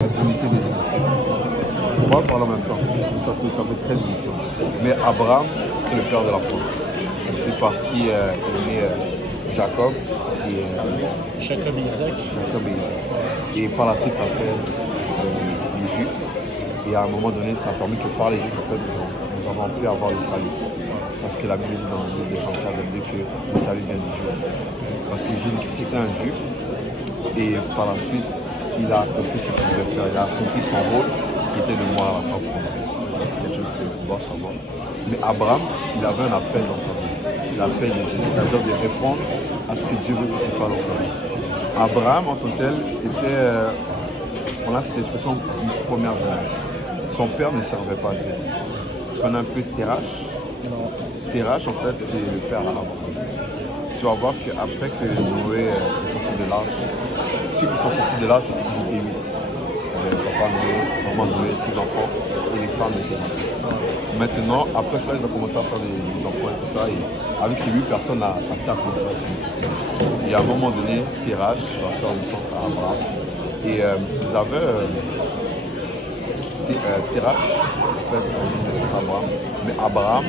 La divinité de Jésus-Christ. On va parler en même temps, ça fait très difficile. Mais Abraham, c'est le père de la foi. C'est par qui est né Jacob et Jacob et Isaac. Et par la suite, ça fait les Juifs. Et à un moment donné, ça a permis que par les Juifs, en fait, nous avons pu avoir le salut. Parce que la Bible dit dans le livre de Jean 4 que le salut vient du Juif. Parce que Jésus-Christ était un Juif. Et par la suite, il a accompli ce qu'il devait faire. Il a accompli son rôle qui était de mourir à la croix. C'est quelque chose que vous devez savoir. Mais Abraham, il avait un appel dans sa vie. L'appel de Jésus, c'est-à-dire de répondre à ce que Dieu veut que tu fasses dans sa vie. Abraham, en tant que tel, était, on a cette expression d'une première génération. Son père ne servait pas à Dieu. Tu connais un peu Terach? Terach, en fait, c'est le père d'Abraham. Tu vas voir qu'après que Noé est sorti de l'arche, ceux qui sont sortis de l'arche, ils étaient 8. Papa Noé, maman Noé, ses enfants et les femmes de ses enfants. Maintenant, après cela, ils ont commencé à faire des enfants et tout ça. Et avec ces 8 personnes, la terre comme ça. Et à un moment donné, Terach va faire naissance à Abraham. Et ils avaient Terach, en fait, naissance à Abraham. Mais Abraham,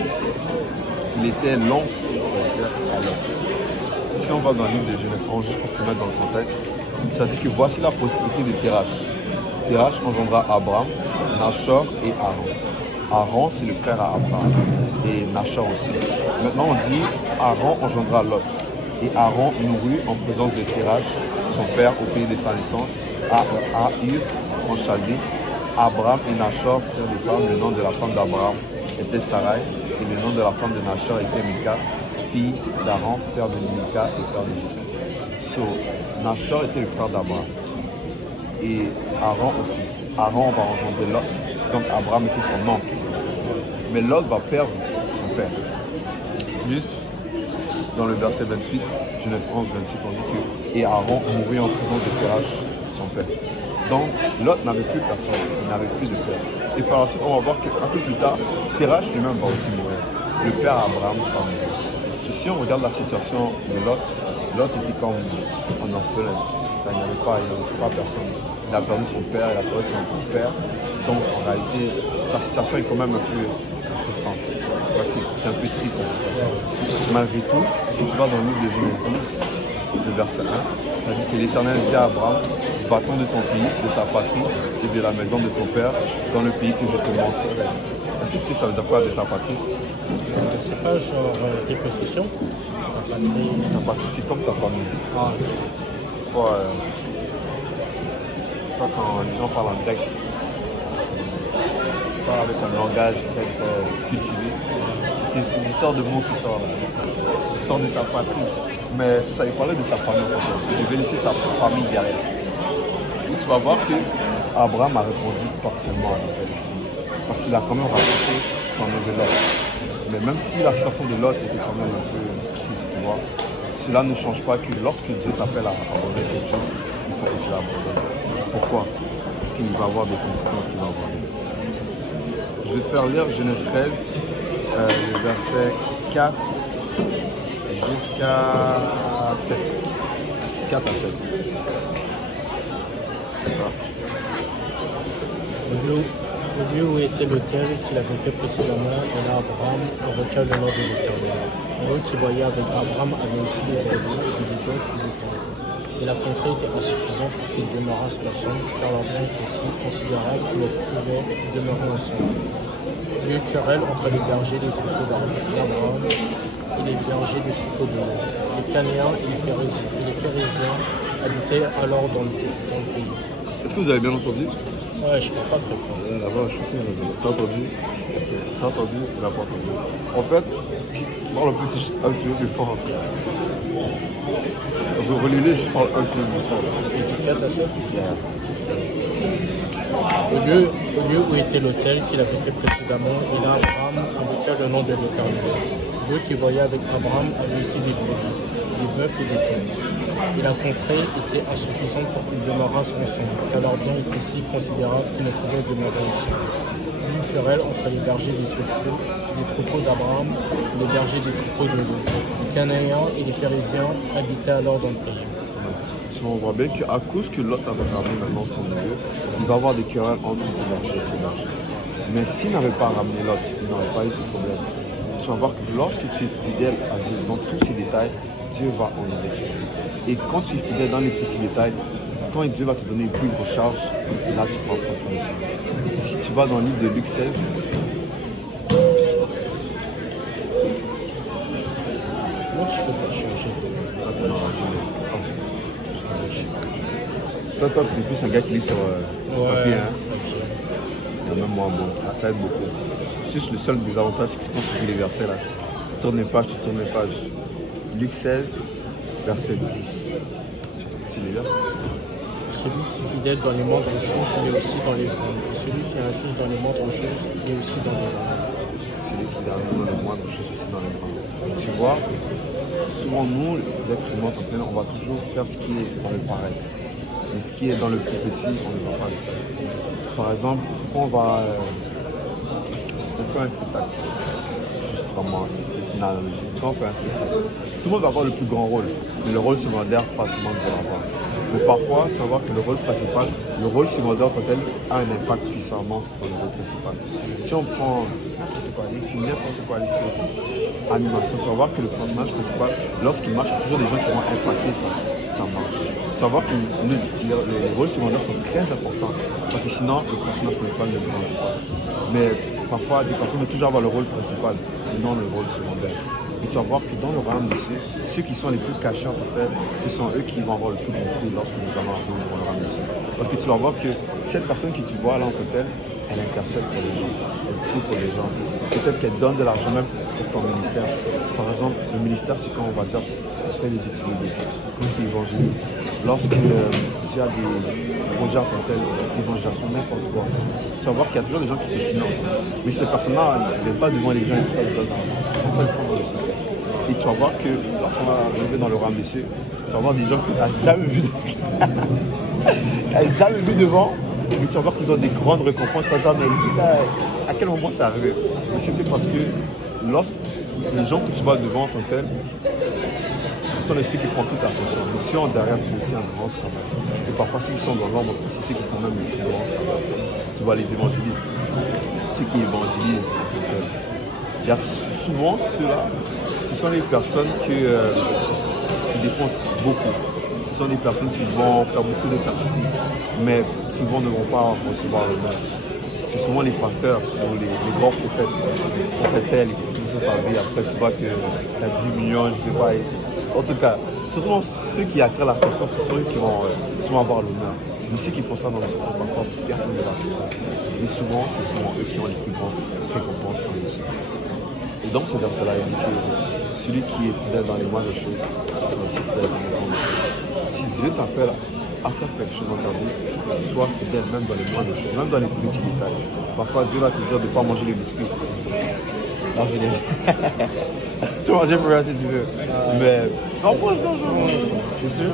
il était l'oncle à Lot. Si on va dans le livre de Genèse 11, juste pour te mettre dans le contexte, ça dit que voici la postérité de Terach. Terach engendra Abraham, Nachor et Aaron. Aaron, c'est le frère à Abraham, et Nachor aussi. Maintenant, on dit Aaron engendra Lot. Et Aaron mourut en présence de Terach, son père, au pays de sa naissance, à Ur, en Chaldée. Abraham et Nachor prirent des femmes. Le nom de la femme d'Abraham était Sarai, et le nom de la femme de Nachor était Mika, fille d'Aaron, père de Mika et père de Jésus. So, Nachor était le frère d'Abraham. Et Aaron aussi. Aaron va engendrer Lot. Donc Abraham était son oncle. Mais Lot va perdre son père. Juste dans le verset 28, Genèse 11, 28, on dit que et Aaron mourut en présence de Terach, son père. Donc Lot n'avait plus personne, il n'avait plus de père. Et par la suite, on va voir qu'un peu plus tard, Terach lui-même va aussi mourir. Le père Abraham va mourir. Si on regarde la situation de Lot, Lot était comme un orphelin. Il n'y avait pas personne. Il a perdu son père, il a perdu son grand-père. Donc en réalité, sa situation est quand même un peu frustrante. C'est un peu triste sa situation. Malgré tout, si tu vas dans le livre de Genèse 12, le verset 1, ça dit que l'Éternel dit à Abraham, va-t'en de ton pays, de ta patrie et de la maison de ton père, dans le pays que je te montrerai. Est-ce que tu sais ça veut dire quoi de ta patrie? Je sais pas, genre tes possessions. Ta patrie, c'est comme ta famille. Ah, Quand les gens parlent en grec, ils parlent avec un langage très cultivé. C'est une sorte de mots qui sortent là. Ils sortent de ta patrie. Mais c'est ça, il parlait de sa famille en fait. Il devait laisser sa famille derrière. Et tu vas voir que Abraham a répondu partiellement à l'appel. Parce qu'il a quand même raconté son neveu Lot. Mais même si la situation de Lot était quand même un peu triste, tu vois, cela ne change pas que lorsque Dieu t'appelle à abandonner quelque chose, il faut que tu l'abandonnes. Pourquoi? Parce qu'il va avoir des conséquences qu'il va avoir. Je vais te faire lire Genèse 13, le verset 4 jusqu'à 7. 4 à 7. C'est ça. Au lieu où était l'autel qu'il avait fait précédemment, et là Abraham recueille le nom de l'Éternel. L'eau qui voyait avec Abraham avait aussi des brebis, des bœufs et des tentes. Et la contrée était insuffisante pour qu'ils demeurassent ensemble, car leur bien était si considérable qu'ils ne pouvaient demeurer ensemble. Il y eut querelle entre les bergers des troupeaux d'Abraham et les bergers des troupeaux de Lot. Les Canéens et les Phérésiens habitaient alors dans le pays. Est-ce que vous avez bien entendu? Ouais, je ne parle pas très fort. Là-bas, je suis sûr. T'as entendu? T'as entendu? Il n'a pas entendu. En fait, parle un petit peu plus fort. Vous relisez, je parle un petit peu plus fort. Et du 4 à 7. Au lieu où était l'autel qu'il avait fait précédemment, et là Abraham invoqua le nom de l'Éternel. L'eau qui voyait avec Abraham avait aussi des brebis, des bœufs et des tentes. Et la contrée était insuffisante pour qu'ils demeurassent ensemble, car leur bien était si considérable qu'ils ne pouvaient demeurer ensemble. Une querelle entre les bergers des troupeaux d'Abraham et les bergers des troupeaux de Lot. Les Canéens et les Phérésiens habitaient alors dans le pays. On voit bien qu'à cause que Lot avait ramené maintenant son neveu, il va y avoir des querelles entre ces bergers et ces bergers. Mais s'il n'avait pas ramené l'autre, il n'aurait pas eu ce problème. Tu vas voir que lorsque tu es fidèle à Dieu dans tous ces détails, Dieu va honorer ça. Et quand tu es fidèle dans les petits détails, quand Dieu va te donner une plus grosse charge, là tu prends attention de ça. Si tu vas dans le livre de Luc 16, Moi, je peux pas changer. attends, non, je laisse. Toi, tu es plus un gars qui lit sur papier, hein? Et même moi, bon, ça aide beaucoup. Juste le seul désavantage, c'est quand tu lis les versets là. Tu tournes les pages, tu tournes les pages. Luc 16, verset 10. Tu lis là? Celui qui est fidèle dans les moindres choses, mais aussi dans les grandes. Et celui qui est injuste dans les moindres choses, mais aussi dans les grandes. Celui qui est dans les moindres choses aussi dans les grandes. Tu vois, souvent nous, l'être humain, on va toujours faire ce qui est dans le pareil. Mais ce qui est dans le plus petit, on ne va pas le faire. Par exemple, quand on va faire un spectacle, juste vraiment, c'est une analogie. Quand on fait un spectacle, tout le monde va avoir le plus grand rôle, mais le rôle secondaire, pas tout le monde va l'avoir. Mais parfois, tu vas voir que le rôle principal, le rôle secondaire en tant que tel, a un impact puissamment sur le rôle principal. Si on prend n'importe quoi, les films, n'importe quoi, les séries, animation, tu vas voir que le personnage principal, lorsqu'il marche, il y a toujours des gens qui vont impacter ça marche. Tu vas voir que les rôles secondaires sont très importants, parce que sinon, le personnage principal ne grandit pas. Mais parfois, des personnes vont toujours avoir le rôle principal, et non le rôle secondaire. Et tu vas voir que dans le royaume de Dieu, ceux qui sont les plus cachés en fait, ce sont eux qui vont avoir le plus compris lorsque nous allons arriver dans le royaume de Dieu. Parce que tu vas voir que cette personne que tu vois là en fait, elle intercède pour les gens, elle prie pour les gens. Peut-être qu'elle donne de l'argent même pour ton ministère. Par exemple, le ministère, c'est quand on va dire, tu fais des études bibliques, quand tu évangélises. Lorsque tu as des projets en tant que tel, d'évangélisation, n'importe quoi, tu vas voir qu'il y a toujours des gens qui te financent. Mais ces personnes-là, elles ne viennent pas devant les gens et tout ça, ils donnent l'argent. Et tu vas voir que lorsqu'on va arriver dans le royaume des cieux, tu vas voir des gens que tu n'as jamais vus devant, mais tu vas voir qu'ils ont des grandes récompenses. Tu vas dire, mais là, à quel moment c'est arrivé? Mais c'était parce que lorsque les gens que tu vois devant en tant que tel, ce sont ceux qui prennent toute attention. Mais ceux en derrière font aussi un grand travail. Et parfois, ceux qui sont dans l'ombre, c'est ceux qui font même le plus grand travail. Tu vois les évangélistes, ceux qui évangélisent en tant que tel. Il y a souvent ceux-là. Ce sont les personnes qui dépensent beaucoup. Ce sont les personnes qui vont faire beaucoup de sacrifices, mais souvent ne vont pas recevoir le même. C'est souvent les pasteurs ou les grands prophètes. Prophètes tels, ils font tout ça ta vie. Après, tu vois que tu as 10 millions, je ne sais pas. En tout cas, surtout ceux qui attirent l'attention, ce sont eux qui vont avoir l'honneur. Mais ceux qui font ça dans le secret, parfois, personne ne va faire. Et souvent, c'est souvent eux qui ont les plus grandes récompenses dans les cieux. Et dans ce verset-là, il dit que celui qui est fidèle dans les moindres choses sera aussi fidèle dans les grandes choses. Si Dieu t'appelle à faire quelque chose dans ta vie, sois fidèle même dans les moindres choses, même dans les petits détails. Parfois, Dieu va te dire de ne pas manger les biscuits. Non, je l'ai dit. Tu manges pour rien si tu veux. Mais. Non, c'est sûr.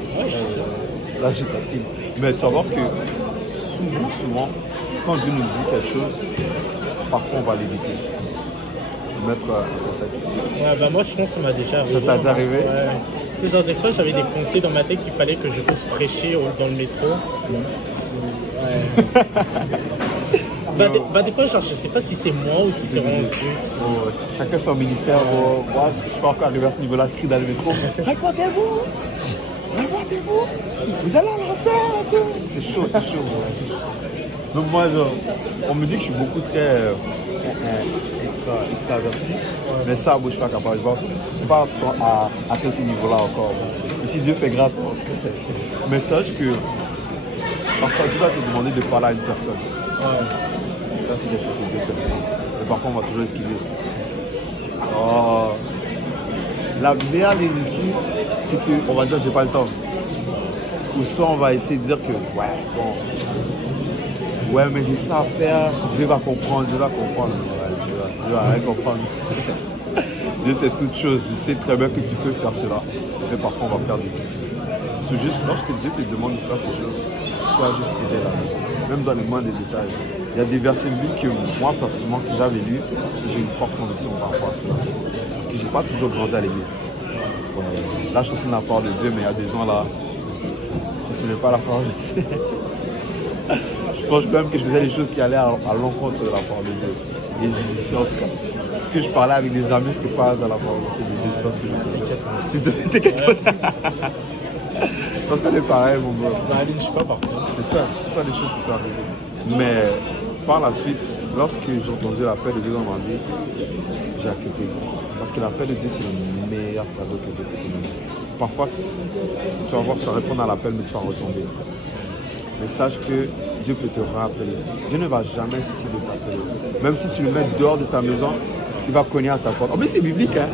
Là, j'ai pas pris. Mais tu vas voir que souvent, quand Dieu nous dit quelque chose, parfois on va l'éviter. Mettre en contexte. Ouais, bah moi je pense que ça m'a déjà arrivé. Ça t'a arrivé? Ouais. Dans des fois j'avais des conseils dans ma tête qu'il fallait que je puisse prêcher dans le métro. Ouais. Des fois genre, je sais pas si c'est moi ou si c'est vraiment Dieu. Oh, chacun son ministère. Moi je suis pas encore arrivé à ce niveau-là, je crie dans le métro. Répondez-vous! Vous allez le refaire! C'est chaud. Ouais. Donc moi, on me dit que je suis beaucoup très extraverti, mais ça, moi, je suis pas capable. Je ne suis pas à ce niveau-là encore. Mais si Dieu fait grâce, mais sache que parfois Dieu va te demander de parler à une personne. Ouais. Ça, c'est quelque chose que Dieu fait souvent. Mais parfois, on va toujours esquiver. Oh. La meilleure des excuses, c'est qu'on va dire j'ai pas le temps. Ou soit on va essayer de dire que ouais, mais j'ai ça à faire, Dieu va comprendre. Dieu va rien comprendre. Dieu sait toutes choses, il sait très bien que tu peux faire cela, mais parfois on va faire des excuses. C'est juste lorsque Dieu te demande de faire quelque chose, sois juste fidèle à lui, même dans les moindres détails. Il y a des versets bibliques que moi personnellement que j'avais lus, j'ai une forte conviction par rapport à cela. Parce que j'ai pas toujours grandi à l'église. Là je suis la parole de Dieu, mais il y a des gens là, ce n'est pas la parole de Dieu. Je pense même que je faisais des choses qui allaient à l'encontre de la parole de Dieu. Et je dis ça en tout cas. Parce que je parlais avec des amis, ce que pas dans la parole de Dieu. Tu vois ce que je veux dire? T'inquiète pas. Je pense qu'on est pareil, mon gars. Je sais pas par contre. C'est ça les choses qui sont arrivées. Mais par la suite, lorsque j'ai entendu l'appel de Dieu dans ma vie, j'ai accepté. Parce que l'appel de Dieu, c'est le meilleur cadeau que Dieu peut te donner. Parfois, tu vas voir que tu vas répondre à l'appel, mais tu vas retomber. Mais sache que Dieu peut te rappeler. Dieu ne va jamais cesser de t'appeler. Même si tu le mets dehors de ta maison, il va cogner à ta porte. Oh, mais c'est biblique, hein?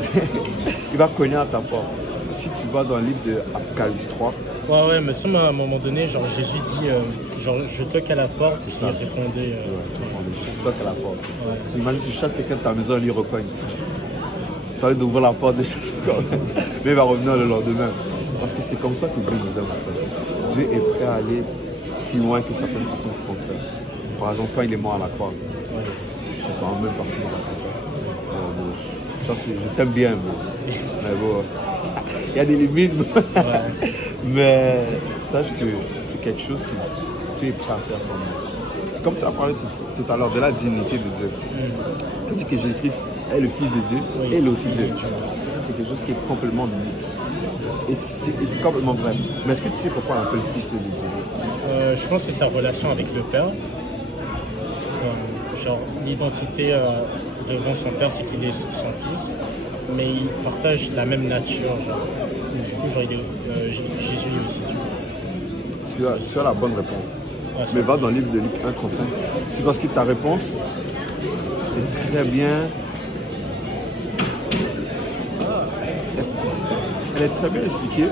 Il va cogner à ta porte. Si tu vas dans le livre de Apocalypse 3. Ouais, mais ça, à un moment donné, genre Jésus dit, genre je toque à la porte, et il répondait. Je toque à la porte. Ouais. Imagine si je chasse quelqu'un de ta maison, il lui recogne. Tu as envie d'ouvrir la porte de chasser quand même. Mais il va revenir le lendemain. Parce que c'est comme ça que Dieu nous aime. Dieu est prêt à aller plus loin que certaines personnes qu'on fait. Par exemple, quand il est mort à la croix, je sais pas, même personne n'a fait ça. Je t'aime bien, mais bon, il y a des limites. Mais sache que c'est quelque chose que tu es prêt à faire pour nous. Comme tu as parlé tout à l'heure de la dignité de Dieu. Tu dis que Jésus-Christ est le Fils de Dieu et il est aussi Dieu. C'est quelque chose qui est complètement unique. Et c'est complètement vrai. Mais est-ce que tu sais pourquoi on l'appelle Fils de Dieu? Je pense que c'est sa relation avec le Père. Genre, l'identité devant son Père, c'est qu'il est son Fils. Mais ils partagent la même nature. Genre. Du coup, genre, Jésus est aussi Dieu. Tu as la bonne réponse. Ouais, mais va dans le livre de Luc 1,35. C'est parce que ta réponse est très bien. Elle est très bien expliquée.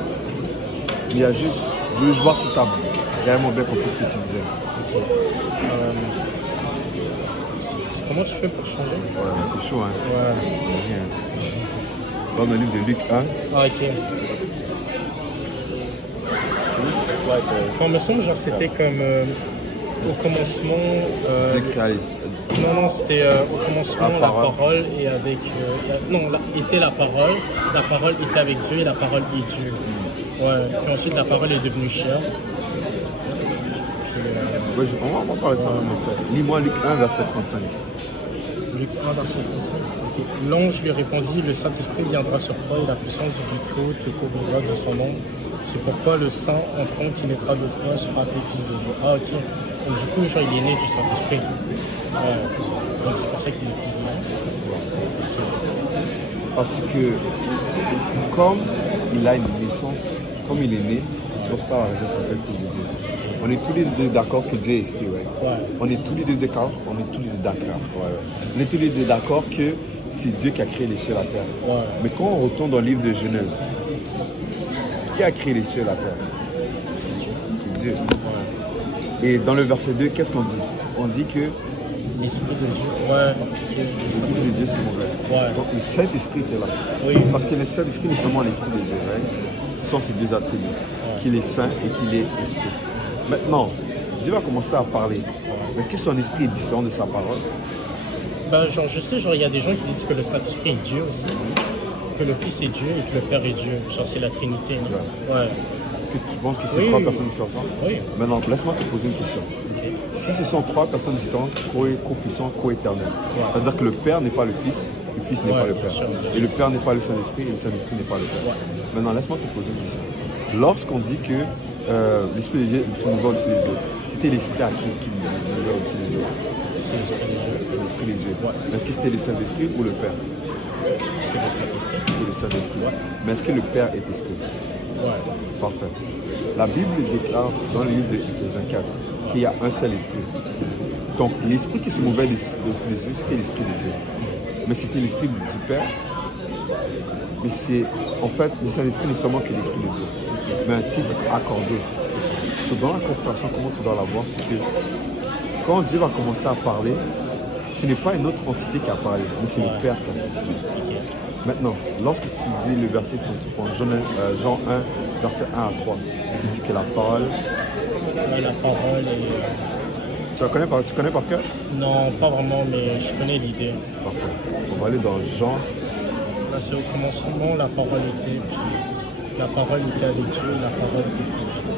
Mais il y a juste. Je veux juste voir si tu as réellement bien compris ce que tu disais. Okay. Comment tu fais pour changer? Ouais, c'est chaud, hein? Ouais. Dans le livre de Luc 1. Ah, ok. Quand me semble, genre, c'était comme au commencement. Non, c'était au commencement la parole et avec. Était la parole. La parole était avec Dieu et la parole est Dieu. Ouais. Puis ensuite, la parole est devenue chair. Ouais, on va parler de ça même. Lis-moi Luc 1, verset 35. Luc 1, verset 35. Okay. L'ange lui répondit, le Saint-Esprit viendra sur toi et la puissance du Très-Haut te couvrira de son nom. C'est pourquoi le Saint enfant qui naîtra de toi sera appelé Fils de Dieu. Ah, ok. Donc du coup, genre, il est né du Saint-Esprit. Donc c'est pour ça qu'il est Fils de Dieu. Parce que comme il a une naissance, comme il est né, c'est pour ça qu'on l'appelle Fils de Dieu. On est tous les deux d'accord que Dieu est esprit, ouais. On est tous les deux d'accord, On est tous les deux d'accord que c'est Dieu qui a créé les cieux et la terre. Ouais. Mais quand on retourne dans le livre de Genèse, qui a créé les cieux et la terre? C'est Dieu. C'est Dieu. Ouais. Et dans le verset 2, qu'est-ce qu'on dit? On dit que l'Esprit de Dieu. Ouais. L'Esprit de Dieu, c'est mauvais. Ouais. Donc le Saint-Esprit est là. Oui. Parce que le Saint-Esprit n'est seulement l'Esprit de Dieu, right? Ce sont ces deux attributs. Qu'il est saint et qu'il est esprit. Maintenant, Dieu va commencer à parler. Est-ce que son esprit est différent de sa parole? Ben, genre, je sais, genre, il y a des gens qui disent que le Saint-Esprit est Dieu aussi, que le Fils est Dieu et que le Père est Dieu. Genre, c'est la Trinité. Ouais. Est-ce que tu penses que c'est trois personnes différentes? Oui. Maintenant, laisse-moi te poser une question. Okay. Si ce sont trois personnes différentes, co-puissants, co-éternels, c'est-à-dire que le Père n'est pas le Fils n'est pas le Père. Sûr, et le Père n'est pas le Saint-Esprit et le Saint-Esprit n'est pas le Père. Maintenant, laisse-moi te poser une question. Lorsqu'on dit que l'Esprit de Dieu se mouvait au-dessus des yeux, c'était l'Esprit à qui mouvait au-dessus des yeux? C'est l'Esprit des yeux. C'est l'Esprit des yeux. Mais est-ce que c'était le Saint-Esprit ou le Père? C'est le Saint-Esprit. C'est le Saint-Esprit. Mais est-ce que le Père est Esprit? Ouais. Parfait. La Bible déclare dans le livre de Éphésiens 4 qu'il y a un seul Esprit. Donc l'Esprit qui se mouvait au-dessus des yeux, c'était l'Esprit de Dieu. Mais c'était l'Esprit du Père. Mais c'est, en fait, le Saint-Esprit n'est seulement que l'Esprit de Dieu. Mais un titre accordé. Dans la compréhension, comment tu dois la voir, c'est que quand Dieu va commencer à parler, ce n'est pas une autre entité qui a parlé, mais c'est le Père qui a parlé. Maintenant, lorsque tu dis le verset que tu prends, Jean 1, verset 1 à 3, tu dis que la parole... la parole est... Tu connais par cœur? Non, pas vraiment, mais je connais l'idée. Parfait. On va aller dans Jean. Là, c'est au commencement, la parole était, puis la parole était avec Dieu, et la parole était Dieu.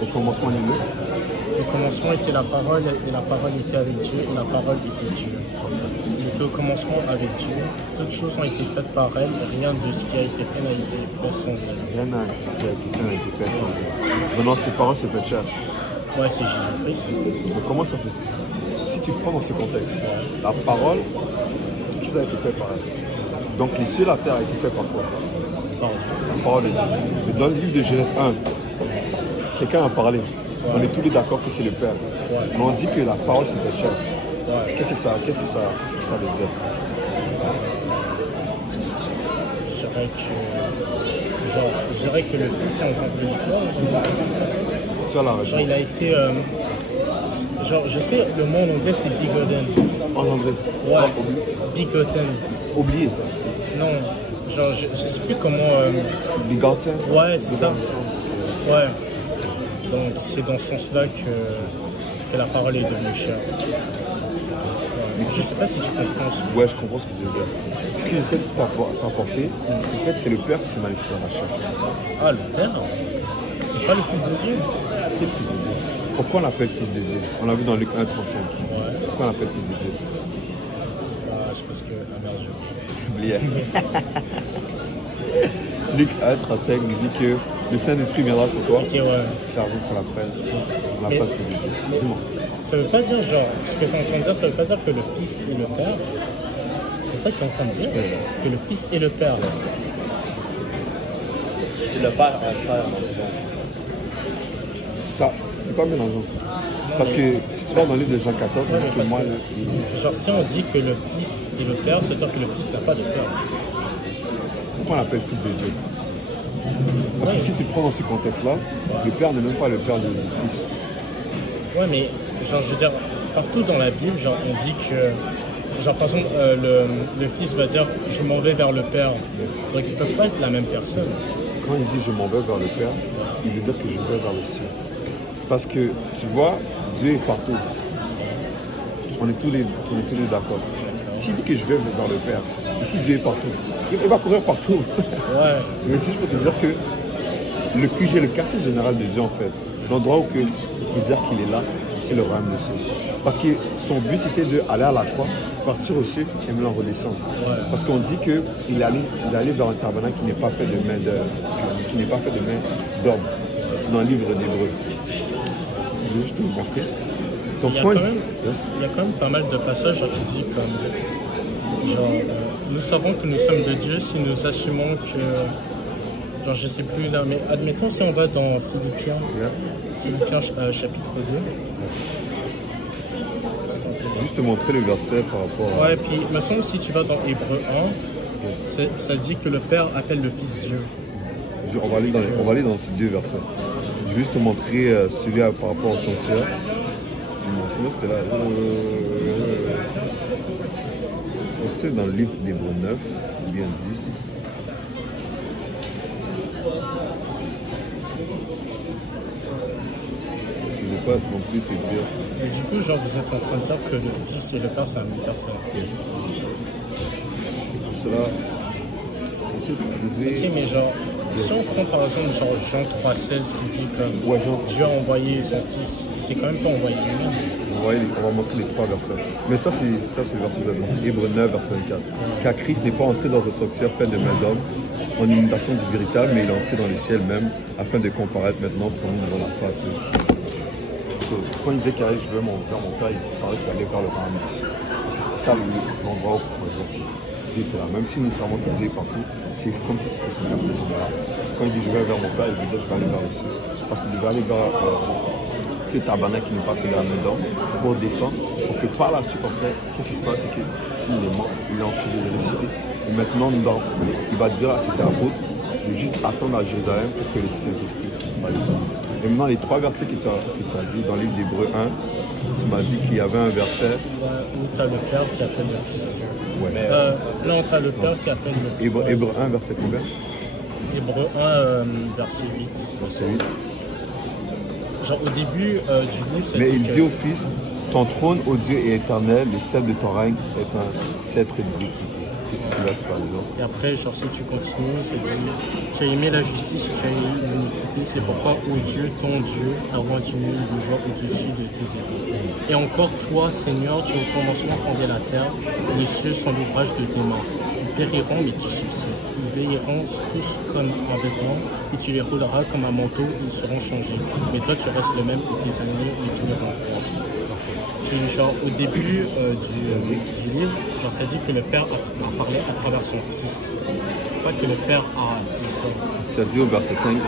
Au commencement, Au commencement était la parole, et la parole était avec Dieu, et la parole était Dieu. Il était au commencement avec Dieu. Toutes choses ont été faites par elle, et rien de ce qui a été fait n'a été fait sans elle. Rien n'a été fait sans elle. Maintenant, ces paroles, c'est fait chair. Ouais, c'est Jésus-Christ. Mais comment ça fait ça? Si tu prends dans ce contexte, la parole, toute chose a été faite par elle. Donc les cieux et la terre a été fait par quoi? La parole de Dieu. Mais dans le livre de Genèse 1, quelqu'un a parlé. On est tous les d'accord que c'est le Père. Mais on dit que la parole c'est fait chair. Qu'est-ce que ça veut dire? Je dirais que le Fils est engendré du corps. Tu as la raison. Il a été. Je sais, le mot en anglais c'est begotten. En anglais? Ouais, begotten. Oubliez ça. Non, je sais plus comment. Begotten? Ouais, c'est ça. Ouais. Donc c'est dans ce sens-là que la parole est devenue chère. Ouais. Je sais pas si tu comprends ça. Ouais, je comprends ce que tu veux dire. Ce que j'essaie de t'apporter, c'est que c'est le Père qui s'est manifesté dans la chair. Ah, le Père? C'est pas le Fils de Dieu? C'est le Fils de Dieu. Pourquoi on l'appelle Fils de Dieu? On l'a vu dans Luc 1, 35. Ouais. Pourquoi on l'appelle Fils de Dieu? C'est parce que... Ah merde, j'ai oublié. Luc 1, 35 nous dit que le Saint-Esprit viendra sur toi. Ok, ouais. C'est à vous qu'on l'appelle. On l'appelle Fils de Dieu. Dis-moi. Ça veut pas dire, genre, ce que tu es en train de dire, ça veut pas dire que le Fils est le Père. C'est ça que tu es en train de dire? Que le Fils est le Père. C'est le Père en chair. Ça, c'est pas mélangeant. Parce que si tu vas dans le livre de Jean 14, ça dit que moi... Genre, si on dit que le Fils est le Père, c'est-à-dire que le Fils n'a pas de Père. Pourquoi on l'appelle Fils de Dieu? Parce que si tu prends dans ce contexte-là, le Père n'est même pas le Père du Fils. Ouais, mais genre, je veux dire, partout dans la Bible, genre, on dit que, genre, par exemple, le Fils va dire, je m'en vais vers le Père. Donc, ils ne peuvent pas être la même personne. Quand il dit je m'en vais vers le Père, il veut dire que je vais vers le ciel. Parce que, tu vois, Dieu est partout. On est tous les d'accord. S'il dit que je vais vers le Père, ici Dieu est partout. Il va courir partout. Ouais. Mais si je peux te dire que le QG, le quartier général de Dieu, en fait, l'endroit où on peut dire qu'il est là, c'est le royaume de Dieu. Parce que son but, c'était d'aller à la croix, partir au ciel et maintenant redescendre. Ouais. Parce qu'on dit qu'il allait dans un tabernacle qui n'est pas fait de main d'homme. C'est dans le livre d'Hébreux. Je vais juste te le montrer. Il y a quand même pas mal de passages qui disent comme genre, nous savons que nous sommes de Dieu si nous assumons que, genre, je sais plus là, mais admettons si on va dans Philippiens chapitre 2. Juste te montrer le verset par rapport à... Ouais, puis il me semble si tu vas dans Hébreux 1, ça dit que le Père appelle le Fils Dieu. On va aller dans ces deux versets. Je vais juste te montrer celui par rapport au sanctuaire. C'était là. C'est dans le livre d'Hébreux 9, ou bien 10. Je ne vais pas non plus te dire. Et du coup, genre, vous êtes en train de dire que le Fils et le Père, c'est la même personne. Pour cela, c'est ce que je vais... Ok, mais genre, si on prend par exemple genre Jean 3,16 qui dit comme Dieu a envoyé son Fils, il s'est quand même pas envoyé lui-même. On va montrer les trois versets. Mais ça, c'est le verset de Hébreux 9, verset 24. Car Christ n'est pas entré dans un sanctuaire fait de main d'homme, en imitation du véritable, mais il est entré dans les ciels même, afin de comparaître maintenant pour nous devant la face. Quand il disait qu'il allait, je veux vers mon Père, il parlait qu'il allait vers le royaume. C'est ça l'endroit où Dieu était là. Même si nous savons que Dieu est partout, c'est comme si c'était son quartier général. Quand il dit je vais vers mon Père, il veut dire je vais aller vers le ciel. Parce qu'il devait aller vers ce tabernacle qui n'est pas fait de la main d'homme pour descendre, pour que par la suite, en fait, qu'est-ce qui se passe, c'est qu'il est mort, il est enchaîné. Et maintenant, il va dire à ses apôtres de juste attendre à Jérusalem pour que le Saint-Esprit va descendre. Et maintenant, les trois versets que tu as dit dans le livre d'Hébreux 1, tu m'as dit qu'il y avait un verset où tu as le Père qui appelle le Fils de Dieu. Ouais. Là, tu as le Père qui appelle le Fils. Hébreux 1, verset combien? Hébreux 1, verset 8. Verset 8. Genre au début du livre, c'est. Mais il dit au Fils, ton trône, ô Dieu, est éternel, le sceptre de ton règne est un sceptre d'équité. Qu'est-ce que tu laisses par exemple? Et après, genre, si tu continues, c'est dit, tu as aimé la justice, tu as aimé l'iniquité, c'est pourquoi, ô Dieu, ton Dieu, t'a rendu nul de joie au-dessus de tes ennemis. Et encore, toi, Seigneur, tu as au commencement fondé la terre, les cieux sont l'ouvrage de tes mains. Ils périront, mais tu subsistes. Ils veilleront tous comme un vêtement, et tu les rouleras comme un manteau, et ils seront changés. Mais toi, tu restes le même, et tes ennemis les finiront. Et genre, au début du livre, genre, ça dit que le Père a parlé à travers son Fils. Pas que le Père a dit ça. Tu as dit au verset 5,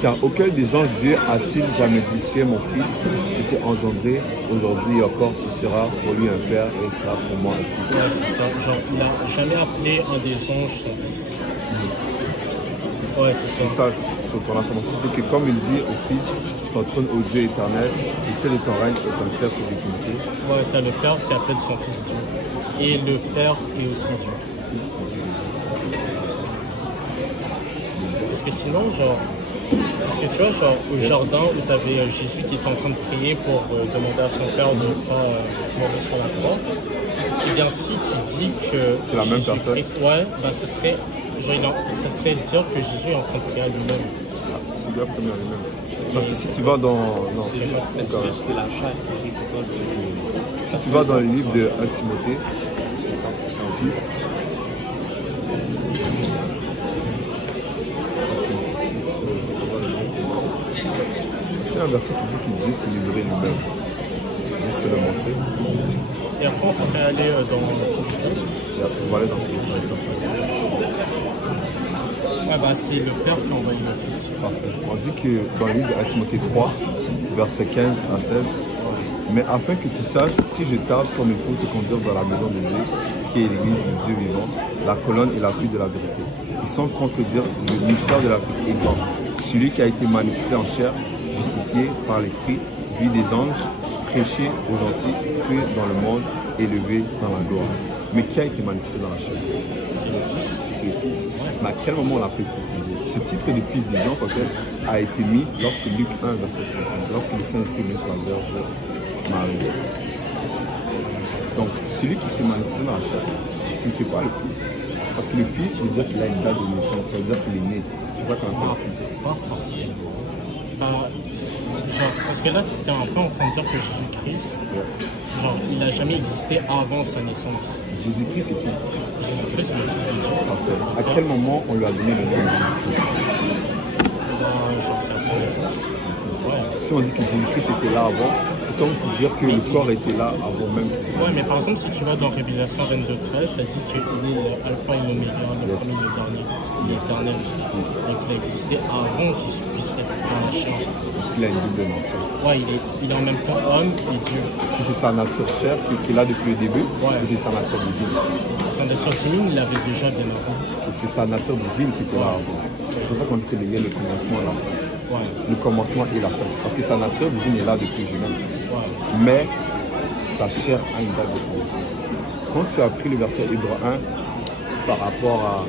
car auquel des anges Dieu a-t-il jamais dit, tu es mon fils, je t'ai engendré, aujourd'hui encore tu seras pour lui un père et il sera pour moi un fils. Ouais, c'est ça. Genre, il n'a jamais appelé un des anges son fils. Ouais, c'est ça. C'est ça, sur ton information, c'est que comme il dit au fils, ton trône au Dieu éternel, et celle de ton règne est un cercle d'équité. Ouais, t'as le Père qui appelle son fils Dieu. Et le Père est aussi Dieu. Parce que sinon, genre, parce que tu vois, genre, au jardin où tu avais Jésus qui était en train de prier pour demander à son Père de ne pas mourir sur la croix, et bien si tu dis que c'est la même personne, ouais, bah ça serait, genre, ça serait dire que Jésus est en train de prier à lui-même. Ah, c'est bien premier à lui-même. Parce que si tu vas dans... C'est la chair qui crie, c'est pas le... Si tu vas dans le livre de 1 Timothée, 6, il y a un verset qui dit que Dieu s'est livré lui-même. Juste te le montrer. Et après, on pourrait aller dans... Et après, on va aller dans le ouais, bah c'est le Père qui a envoyé le Fils. Parfait. On dit que dans le livre de 1 Timothée 3, versets 15 à 16, mais afin que tu saches, si je tarde comme il faut se conduire dans la maison de Dieu, qui est l'église du Dieu vivant, la colonne et l'appui de la vérité. Et sans contredire le mystère de la vérité est grand. Celui qui a été manifesté en chair, justifié par l'Esprit, vu des anges, prêché aux gentils, cru dans le monde, élevé dans la gloire. Mais qui a été manifesté dans la chair? C'est le Fils. C'est le Fils. Mais à quel moment on l'appelle Fils de Dieu? Ce titre de Fils de Dieu, en tant que tel, a été mis lorsque Luc 1, verset 65, lorsque le Saint-Esprit vient sur la Vierge Marie. Donc, celui qui s'est manifesté dans la chair, ce n'était pas le Fils. Parce que le Fils veut dire qu'il a une date de naissance, ça veut dire qu'il est né. C'est ça qu'on appelle le Fils. Pas forcément. Genre, parce que là, tu es un peu en train de dire que Jésus-Christ, genre, il n'a jamais existé avant sa naissance. Jésus-Christ, c'est qui? Jésus-Christ, c'est le Fils de Dieu. Parfait. À quel moment on lui a donné le nom de Jésus-Christ? Genre, c'est à sa naissance. Ouais. Si on dit que Jésus-Christ était là avant, c'est comme si dire que le corps était là avant même. Ouais, mais par exemple, si tu vas dans Révélation 22:13, ça dit qu'il est l'alpha et l'oméga, le premier et le dernier, l'éternel. Donc il a existé avant qu'il puisse être un chien. Parce qu'il a une double nature. Ouais, il est en même temps homme et Dieu. Puis c'est sa nature chère qu'il a depuis le début, ouais. Et c'est sa nature divine. Sa nature divine, il l'avait déjà bien avant. C'est sa nature divine qui était là avant. C'est pour ça qu'on dit qu'il y a le commencement et la fin. Ouais. Le commencement et la fin. Parce que sa nature divine est là depuis jeune. Ouais. Mais sa chair a une date de commencement. Quand tu as pris le verset Hébreu 1 par rapport à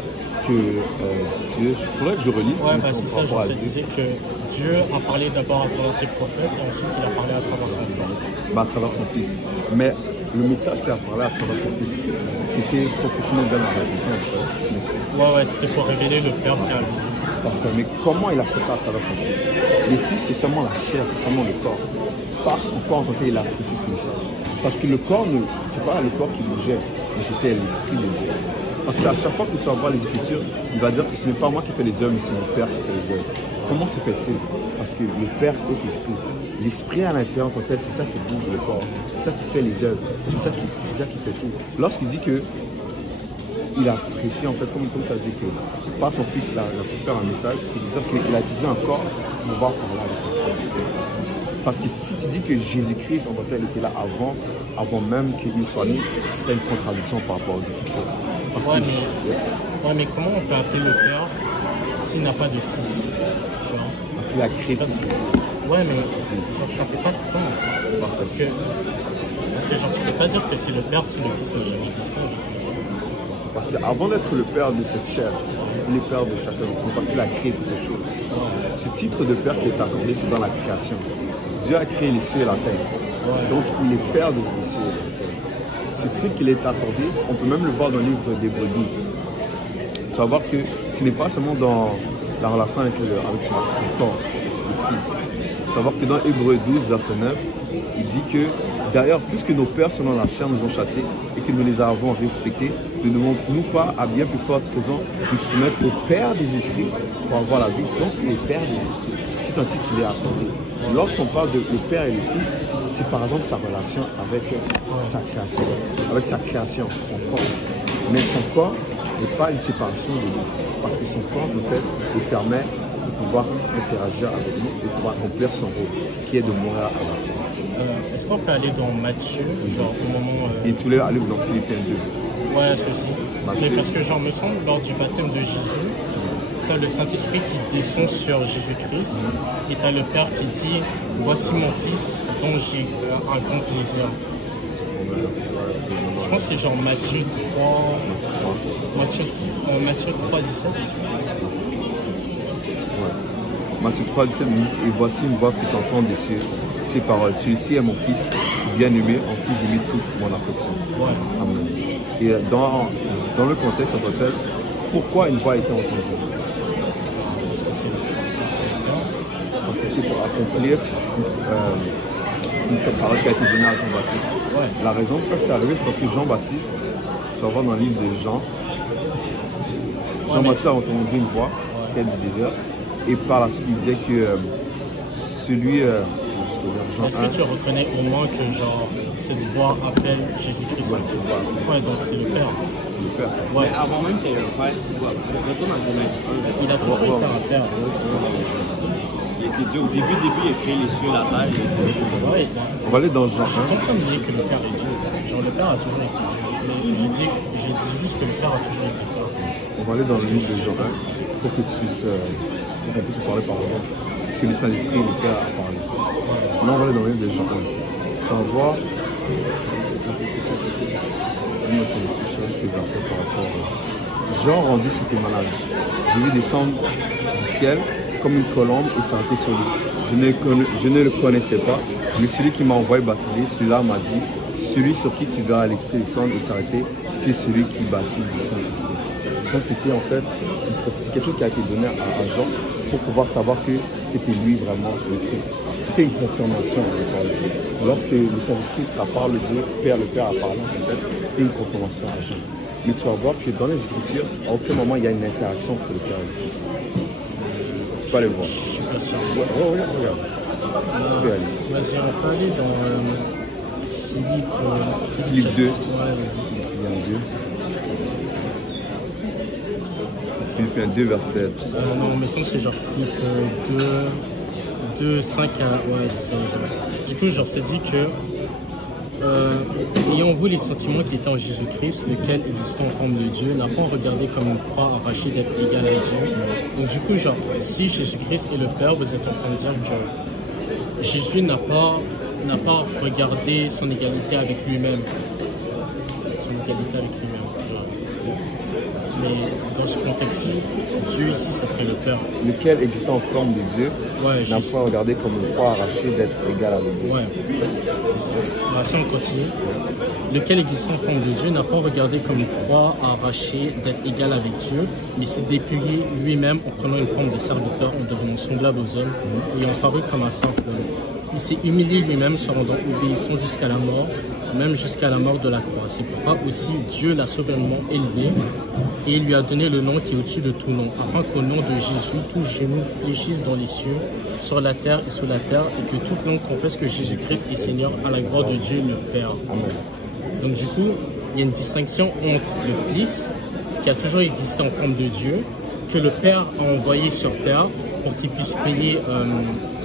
que Dieu, il faudrait que je relis. Ouais, bah c'est ça, je disais que Dieu a parlé d'abord à travers ses prophètes et ensuite il a parlé à travers son fils. Bah, à travers son fils. Mais le message qu'il a parlé à travers son fils, c'était pour que tout le monde donne la réponse. Ouais, c'était pour révéler le Père qui est invisible. Parfait. Mais comment il a fait ça à travers son fils? Le fils, c'est seulement la chair, c'est seulement le corps. Par son corps, en tant qu'il a fait ce message. Parce que le corps, c'est pas le corps qui bougeait, mais c'était l'esprit de Dieu. Parce qu'à chaque fois que tu vas voir les Écritures, il va dire que ce n'est pas moi qui fais les œuvres, mais c'est mon Père qui fait les œuvres. Comment se fait-il? Parce que le Père est esprit. L'esprit à l'intérieur en tant que tel, c'est ça qui bouge le corps. C'est ça qui fait les œuvres. C'est ça qui fait tout. Lorsqu'il dit que il a prêché, en fait, comme ça dit que par son fils, il a pu faire un message, c'est-à-dire qu'il a utilisé un corps pour pouvoir parler avec sa création. Parce que si tu dis que Jésus-Christ en tant que tel était là avant même qu'il soit né, ce serait une contradiction par rapport aux Écritures. Ouais, mais comment on peut appeler le Père s'il n'a pas de fils? Tu vois? Parce qu'il a créé tout. Ouais, mais genre, ça fait pas de sens. Parce que genre, tu peux pas dire que c'est le Père si le Fils n'a jamais dit ça. Parce qu'avant d'être le Père de cette chair, il est Père de chacun d'entre nous, parce qu'il a créé toutes les choses. Ce titre de Père qui est accordé, c'est dans la création. Dieu a créé les cieux et la terre. Donc, il est Père de les cieux et de la terre. ce truc qu'il est accordé, on peut même le voir dans le livre d'Hébreux 12. Il faut savoir que ce n'est pas seulement dans la relation avec son corps, le Fils. Il faut savoir que dans Hébreux 12, verset 9, il dit que d'ailleurs, puisque nos pères selon la chair nous ont châtiés et que nous les avons respectés, ne devons-nous pas, à bien plus forte raison, nous soumettre au Père des esprits pour avoir la vie, donc les Pères des esprits. C'est un titre qui est accordé. Lorsqu'on parle de le Père et le Fils, c'est par exemple sa relation avec sa création, son corps. Mais son corps n'est pas une séparation de lui, parce que son corps peut lui permet de pouvoir interagir avec nous et de pouvoir accomplir son rôle, qui est de mourir à la croix. Est-ce qu'on peut aller dans Matthieu, genre au moment... Et tu voulais aller dans Philippiens 2. Ouais, ceci. Matthieu. Mais parce que genre, me semble, lors du baptême de Jésus, tu as le Saint-Esprit qui descend sur Jésus-Christ et tu as le Père qui dit « Voici mon Fils dont j'ai un grand plaisir ». Je pense que c'est genre Matthieu 3... Matthieu 3, 17. Matthieu 3, 17 dit « Et voici une voix qui t'entend des cieux, ces paroles. Celui-ci est mon Fils bien-aimé, en qui j'ai mis toute mon affection. » Amen. Et dans le contexte, ça peut faire pourquoi une voix a été entendue. Parce que c'est Parce que c'est pour accomplir une parole qui a été donnée à Jean-Baptiste. La raison pourquoi c'est arrivé, c'est parce que Jean-Baptiste, tu vas voir dans le livre de Jean, Jean-Baptiste a entendu une voix qui est du désert. Et par la suite, il disait que celui... Est-ce que tu reconnais au moins que genre cette voix appelle Jésus-Christ? Ouais, donc c'est le Père. C'est le Père. Ouais. Mais avant même qu'il y ait un Père, c'est quoi? Retourne à Genèse 1. Il a toujours été un Père. Il était dit au début, il a créé les cieux, la terre. Ouais, on va aller dans Jean 1. Je comprends bien que le Père est Dieu. Genre le Père a toujours été Dieu. Mais je dis juste que le Père a toujours été Père. On va aller dans le livre de Jean 1 pour que tu puisses, qu'on puisse parler par exemple que le Saint-Esprit et le Père a parlé. Là, on va aller dans le livre de Jean 1. Tu vas voir Jean rendit ce témoignage. Je vis descendre du ciel comme une colombe et s'arrêter sur lui. Je ne le connaissais pas, mais celui qui m'a envoyé baptiser, celui-là m'a dit, celui sur qui tu verras l'Esprit descendre et s'arrêter, c'est celui qui baptise du Saint-Esprit. Donc c'était en fait quelque chose qui a été donné à Jean pour pouvoir savoir que c'était lui vraiment le Christ. C'était une confirmation de Dieu. Lorsque le Saint-Esprit a parlé de Dieu, le Père a parlé, en fait, c'était une confirmation à Jean. Mais tu vas voir que dans les Écritures, à aucun moment il y a une interaction entre le Père et le Fils. Tu peux aller voir. Je suis pas sûr. Regarde. Tu peux aller. Vas-y, on peut aller dans Philippe 2. Ouais, vas-y. Philippiens 2, verset. Non, mais ça c'est genre Philippe 2, 5 à... Ouais, c'est ça. Genre. Du coup, genre, c'est dit que ayant vu les sentiments qui étaient en Jésus-Christ, lequel existant en forme de Dieu, n'a pas regardé comme une croix arrachée d'être égal à Dieu. Donc du coup, genre, si Jésus-Christ est le Père, vous êtes en train de dire que Jésus n'a pas regardé son égalité avec lui-même. Son égalité avec lui-même. Mais dans ce contexte-ci, Dieu ici, ça serait le Père. Lequel existant en forme de Dieu n'a Jésus. pas regardé comme une croix arrachée d'être égal avec Dieu. Ouais. Si on continue. Lequel existant en forme de Dieu n'a pas regardé comme une croix arrachée d'être égal avec Dieu, mais s'est dépouillé lui-même en prenant une forme de serviteur, en devenant semblable aux hommes, ayant paru comme un simple homme. Il s'est humilié lui-même, se rendant obéissant jusqu'à la mort, même jusqu'à la mort de la croix. C'est pourquoi aussi Dieu l'a souverainement élevé et il lui a donné le nom qui est au-dessus de tout nom, afin qu'au nom de Jésus, tout genou fléchisse dans les cieux, sur la terre et sous la terre, et que toute langue confesse que Jésus-Christ est Seigneur à la gloire de Dieu le Père. Amen. Donc du coup, il y a une distinction entre le Fils, qui a toujours existé en forme de Dieu, que le Père a envoyé sur terre pour qu'il puisse payer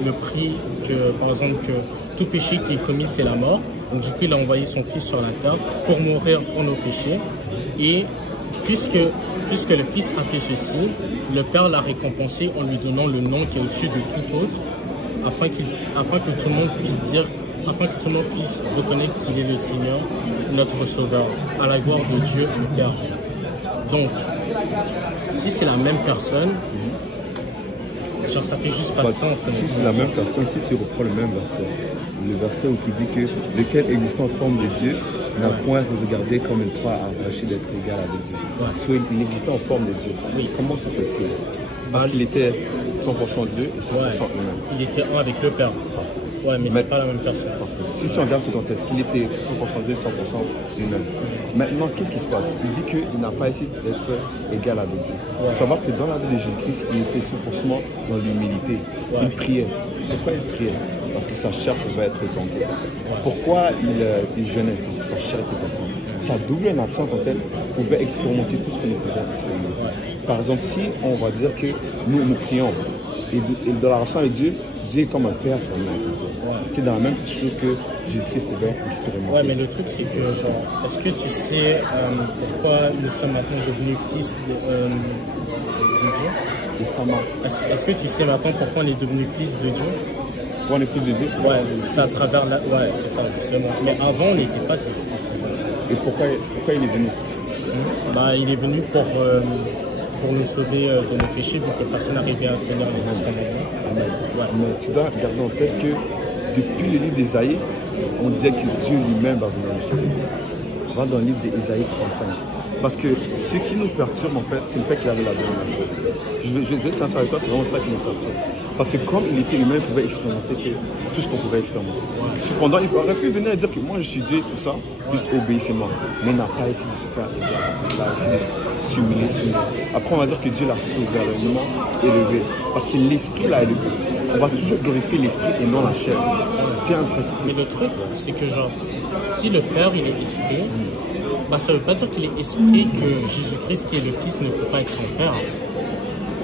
le prix que, par exemple, que tout péché qui est commis, c'est la mort. Donc du coup, il a envoyé son Fils sur la terre pour mourir pour nos péchés. Et puisque le Fils a fait ceci, le Père l'a récompensé en lui donnant le nom qui est au-dessus de tout autre, afin que tout le monde puisse dire, afin que tout le monde puisse reconnaître qu'il est le Seigneur, notre Sauveur, à la gloire de Dieu le Père. Donc, si c'est la même personne, genre ça fait juste pas de sens. Si c'est la même personne, si tu reprends le même verset, le verset où il dit que lequel existant en forme de Dieu n'a point regardé comme une proie arrachée d'être égal avec Dieu. Soit il existait en forme de Dieu. Oui. Comment se fait-il? Parce qu'il était 100% Dieu et 100% humain. Il était un avec le Père. Ouais, mais c'est pas la même personne. Si on regarde ce contexte, qu'il était 100% Dieu, 100% humain. Maintenant, qu'est-ce qui se passe? Il dit qu'il n'a pas essayé d'être égal avec Dieu. Il faut savoir que dans la vie de Jésus-Christ, il était 100% dans l'humilité. Il priait. Pourquoi il priait? Parce que sa chair pouvait être tentée. Pourquoi il jeûnait? Parce que sa chair était tentée. Sa double nature en tant que telle pouvait expérimenter tout ce que nous pouvons expérimenter. Par exemple, si on va dire que nous prions et dans la relation avec Dieu, Dieu est comme un père pour nous. C'est dans la même chose que Jésus-Christ pouvait expérimenter. Ouais, mais le truc, c'est que, genre, est-ce que tu sais pourquoi nous sommes maintenant devenus fils de Dieu? Est-ce que tu sais maintenant pourquoi on est devenus fils de Dieu? Pourquoi on est fils de Dieu? Ouais, c'est à travers la... Ouais, c'est ça, justement. Mais avant, on n'était pas ces enfants. Et pourquoi il est venu? Bah, il est venu pour nous sauver de nos péchés, vu que personne n'arrivait à tenir les 10 commandements. Ouais. Mais tu dois garder en tête que depuis le livre d'Ésaïe, on disait que Dieu lui-même va venir nous sauver. Va dans le livre d'Ésaïe 35. Parce que ce qui nous perturbe en fait, c'est le fait qu'il avait la bonne nation. Je vais être sincère avec toi, c'est vraiment ça qui nous perturbe. Parce que comme il était humain, il pouvait expérimenter tout ce qu'on pouvait expérimenter. Cependant, il aurait pu venir et dire que moi je suis Dieu et tout ça, juste obéissez-moi. Mais il n'a pas essayé de se faire égal. Il a essayé de s'humilier. Après, on va dire que Dieu l'a souverainement élevé. Parce que l'esprit l'a élevé. On va toujours glorifier l'esprit et non la chair. C'est un principe. Mais le truc, c'est que genre, si le Père il est esprit, bah, ça ne veut pas dire qu'il est esprit que Jésus-Christ qui est le Fils ne peut pas être son Père.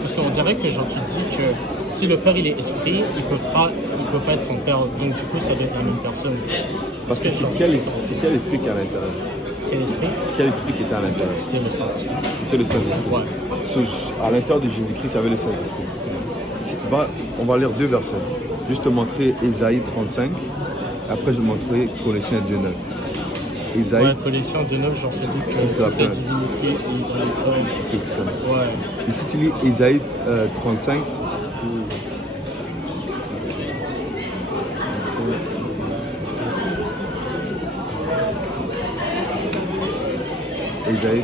Parce qu'on dirait que genre tu dis que si le Père il est esprit, il peut pas être son Père. Donc du coup ça doit être la même personne. Parce que c'est quel esprit qui est à l'intérieur? Quel esprit? Quel esprit qui était à l'intérieur? C'était le Saint-Esprit. C'était le Saint-Esprit. Ouais. À l'intérieur de Jésus-Christ, il y avait le Saint-Esprit. On va lire deux versets. Juste te montrer Ésaïe 35. Après je vais montrer Colossiens 2.9. Isaïe. Ouais, Colossiens 2.9, genre ça dit que toute la divinité est dans les corps. Ouais. Et si tu lis Isaïe 35, Isaïe.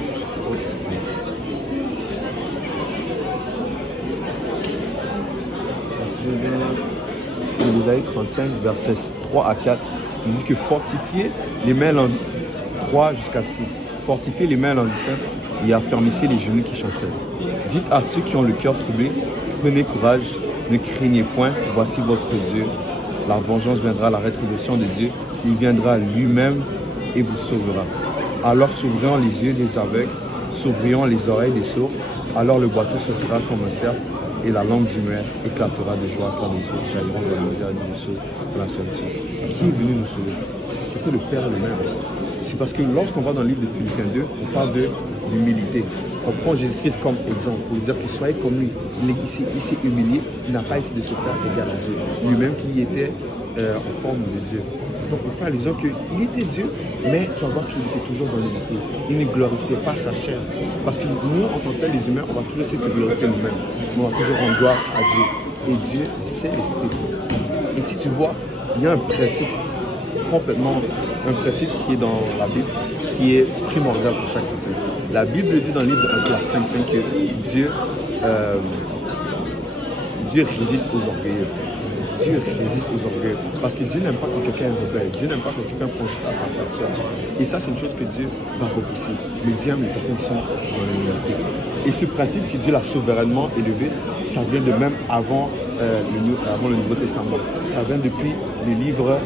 Isaïe 35, versets 3 à 4, il dit que fortifiez les mains 3 jusqu'à 6. Fortifiez les mains languissantes et affermissez les genoux qui chancellent. Dites à ceux qui ont le cœur troublé, prenez courage, ne craignez point, voici votre Dieu. La vengeance viendra, la rétribution de Dieu, il viendra lui-même et vous sauvera. Alors s'ouvriront les yeux des aveugles, s'ouvriront les oreilles des sourds, alors le bateau sortira comme un cerf et la langue du muet éclatera de joie quand les eaux jailliront de la misère du vaisseau de la solution. Qui est venu nous sauver? C'était le Père lui-même. C'est parce que lorsqu'on va dans le livre de Philippiens 2, on parle de l'humilité. On prend Jésus-Christ comme exemple pour lui dire qu'il soit comme lui. Il s'est humilié, il n'a pas essayé de se faire égal à Dieu. Lui-même qui était en forme de Dieu. Donc on fait allusion qu'il était Dieu, mais tu vas voir qu'il était toujours dans l'humilité. Il ne glorifiait pas sa chair. Parce que nous, en tant que les humains, on va toujours essayer de se glorifier nous-mêmes. On va toujours rendre gloire à Dieu. Et Dieu, c'est l'Esprit. Et si tu vois, il y a un principe un principe qui est dans la Bible, qui est primordial pour chaque chrétien. La Bible dit dans le livre de 1 Corinthiens 5 que Dieu résiste aux orgueilleux. Dieu résiste aux orgueilleux. Parce que Dieu n'aime pas quand quelqu'un est rebelle. Dieu n'aime pas quand quelqu'un prend juste à sa personne. Et ça, c'est une chose que Dieu va repousser. Mais Dieu aime les personnes qui sont dans l'humilité. Et ce principe que Dieu l'a souverainement élevé, ça vient de même avant le Nouveau Testament. Ça vient depuis les livres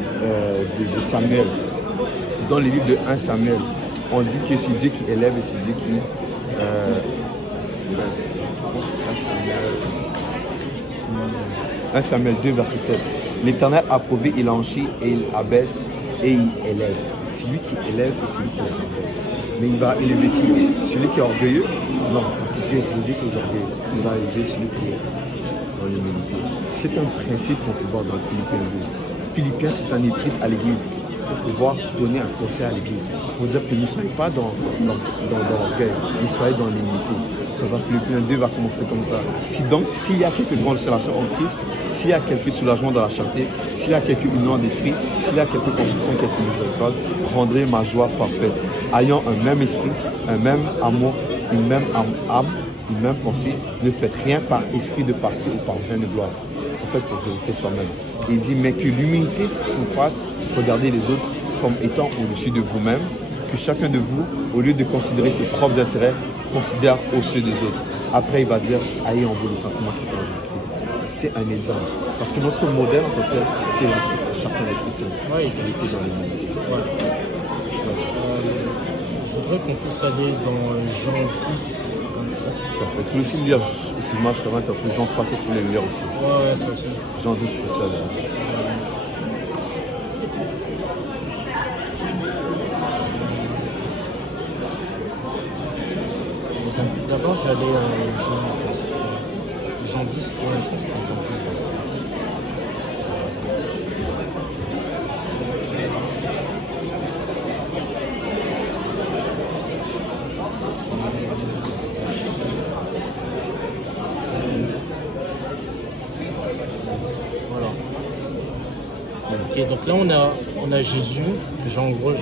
de Samuel. Dans les livres de 1 Samuel, on dit que c'est Dieu qui élève et c'est Dieu qui... 1 Samuel 2, verset 7. L'Éternel a approuvé, il enchit et il abaisse et il élève. C'est lui qui élève et c'est lui qui abaisse. Mais il va élever qui? Celui qui est orgueilleux? Non, parce que Dieu résiste aux orgueils. Il va élever celui qui est dans l'humilité. C'est un principe qu'on peut voir dans Philippiens 2. Philippiens, c'est un épître à l'église pour pouvoir donner un conseil à l'église. Pour dire que ne soyez pas dans l'orgueil, mais soyez dans l'humilité. dans Philippiens 2 va commencer comme ça. Donc, s'il y a quelques grandes relations en Christ, s'il y a quelques soulagements dans la charité, s'il y a quelques unions d'esprit, s'il y a quelques compréhensions, quelques miséricordes, rendrez ma joie parfaite. Ayant un même esprit, un même amour, une même âme, une même pensée, ne faites rien par esprit de parti ou par vaine de gloire. En fait, pour glorifier soi-même. Il dit, mais que l'humilité vous fasse regarder les autres comme étant au-dessus de vous-même, que chacun de vous, au lieu de considérer ses propres intérêts, considère ceux des autres. Après, il va dire, ayez en vous les sentiments qui sont en Jésus-Christ. C'est un exemple. Parce que notre modèle, en tant que tel, c'est Jésus-Christ pour chacun des chrétiens. Oui, parce qu'il était dans les mondes. Ouais. Je voudrais qu'on puisse aller dans Jean 10, 27. Parfait. Tu veux aussi lire, excuse-moi, je te rends un peu Jean 3, tu veux le lire aussi. Ouais, ça aussi. Jean 10, 37. D'abord, j'allais Jean 10, pour l'instant, c'était Jean 10, 27. Voilà. Ok, donc là, on a Jésus. Genre, en gros,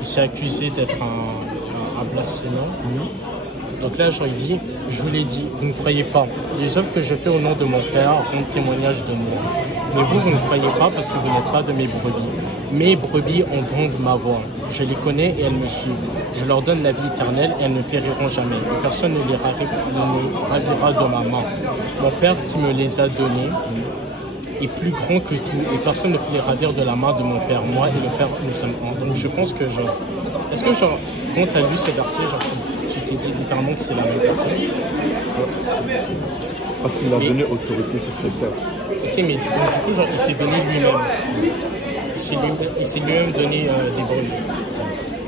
il s'est accusé d'être un blasphémeur. Donc là, genre, il dit, je vous l'ai dit, vous ne croyez pas. Les œuvres que je fais au nom de mon Père rendent témoignage de moi. Mais vous ne croyez pas parce que vous n'êtes pas de mes brebis. Mes brebis entendent ma voix. Je les connais et elles me suivent. Je leur donne la vie éternelle et elles ne périront jamais. Et personne ne les ravira de ma main. Mon Père qui me les a donnés est plus grand que tout et personne ne peut les ravir de la main de mon Père. Moi et le Père, nous sommes un. Donc je pense que genre, est-ce que genre, quand tu as lu ce verset, genre, tu t'es dit littéralement que c'est la même personne? Parce qu'il a donné autorité sur ce peuple. Ok, mais donc, du coup, genre, il s'est donné lui-même. Il s'est lui-même donné des brebis.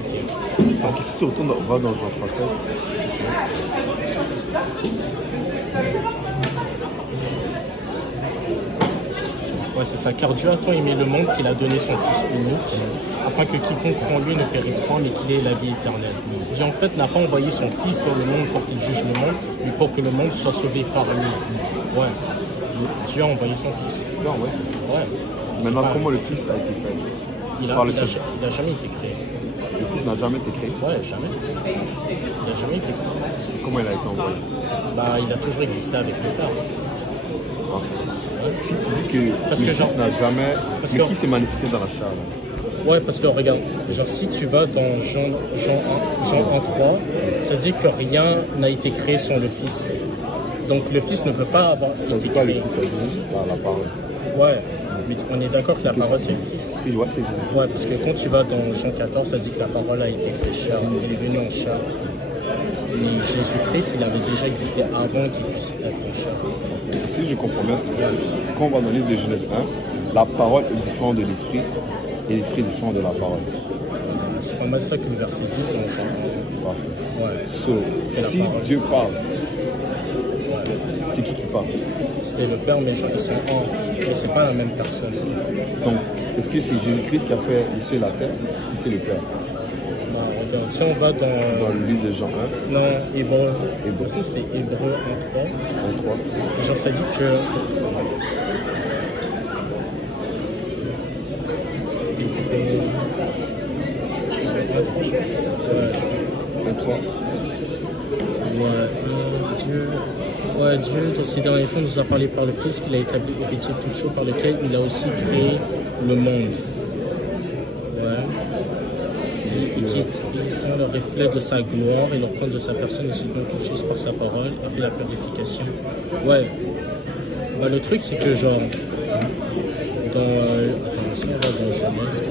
Okay. Parce que si tu retournes, on va dans Jean 3,16. Ouais, c'est ça. Car Dieu a tant aimé le monde qu'il a donné son Fils unique, afin que quiconque croit en lui ne périsse pas, mais qu'il ait la vie éternelle. Dieu, en fait, n'a pas envoyé son Fils dans le monde pour qu'il juge le monde, mais pour que le monde soit sauvé par lui. Ouais. Dieu a envoyé son Fils. Non, ouais. Ouais. Maintenant, comment le Fils a été fait? Il a jamais été créé. Le Fils n'a jamais été créé? Ouais, jamais. Il n'a jamais été créé. Comment il a été envoyé? Bah, il a toujours existé avec le Père. Si tu dis que parce le que Fils n'a jamais... Mais qui s'est manifesté dans la chair? Ouais, parce que regarde, genre si tu vas dans Jean 1,3, ça dit que rien n'a été créé sans le Fils. Donc le Fils ne peut pas avoir été créé. Le Fils, ça dit par la parole. Ouais, mais on est d'accord que la parole c'est le Fils. Ouais, c'est Jésus. Ouais, parce que quand tu vas dans Jean 14, ça dit que la parole a été faite chair, elle est venue en chair. Mais Jésus-Christ, il avait déjà existé avant qu'il puisse être en chair. Si je comprends bien ce que tu dis, quand on va dans le livre de Genèse 1, la parole est différente de l'esprit et l'esprit est différent de la parole. C'est pas mal ça que le verset 10 dans Jean 1. Ouais. So, si Dieu parle, c'est qui parle? C'était le Père, mais genre, ils sont un. Mais c'est pas la même personne. Donc, est-ce que c'est Jésus-Christ qui a fait les cieux et la terre ou c'est le Père? Bah, regarde, si on va dans le livre de Jean 1. Non, Hébreu. Ça, c'était Hébreu 1.3. Genre, ça dit que... Dieu, dans ces derniers temps, nous a parlé par le Fils qu'il a établi héritier de toutes choses, par lequel il a aussi créé le monde. Ouais. Et qui étant le reflet de sa gloire et l'empreinte de sa personne, ainsi que toutes choses par sa parole, a fait la purification. Ouais. Bah, le truc, c'est que genre, attends, si on va dans Genèse.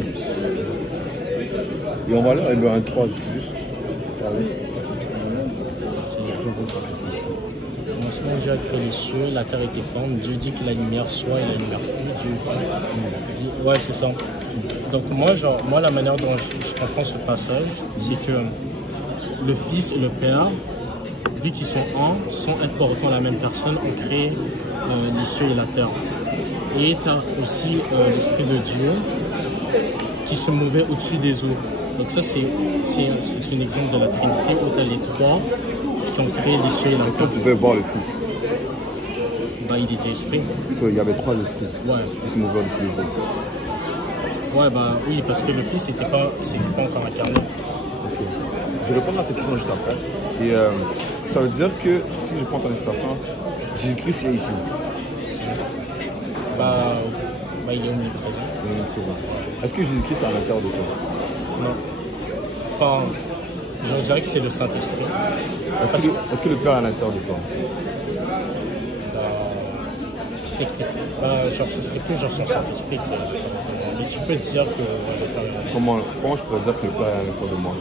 Et on va là, Hébreu 1.3, juste. Dieu a créé les cieux, la terre était forme, Dieu dit que la lumière soit et la lumière fut, Dieu dit. Ouais, c'est ça. Donc moi, la manière dont je comprends ce passage, c'est que le Fils et le Père, vu qu'ils sont un, sans être pour autant la même personne, ont créé les cieux et la terre. Et tu as aussi l'Esprit de Dieu qui se mouvait au-dessus des eaux. Donc ça, c'est un exemple de la Trinité où tu as les trois qui ont créé les cieux et la On terre. pouvait voir le Fils. Bah, il était esprit. Il y avait trois esprits Ouais. qui se mouvaient au-dessus des autres. Ouais, bah oui, parce que le Fils n'était pas encore incarné. Ok. Je vais répondre à ta question juste après. Et ça veut dire que si je prends ton expression, Jésus-Christ est ici. Bah, il est omniprésent. Il est omniprésent. Est-ce que Jésus-Christ est à l'intérieur de toi? Non. Enfin, je dirais que c'est le Saint-Esprit. Est-ce que le Père est à l'intérieur de toi? Bah, genre, ce serait plus genre son Saint-Esprit qui est à l'intérieur de moi. Mais tu peux dire que le Père est à l'intérieur. Comment je pourrais dire que le Père est à l'intérieur de moi?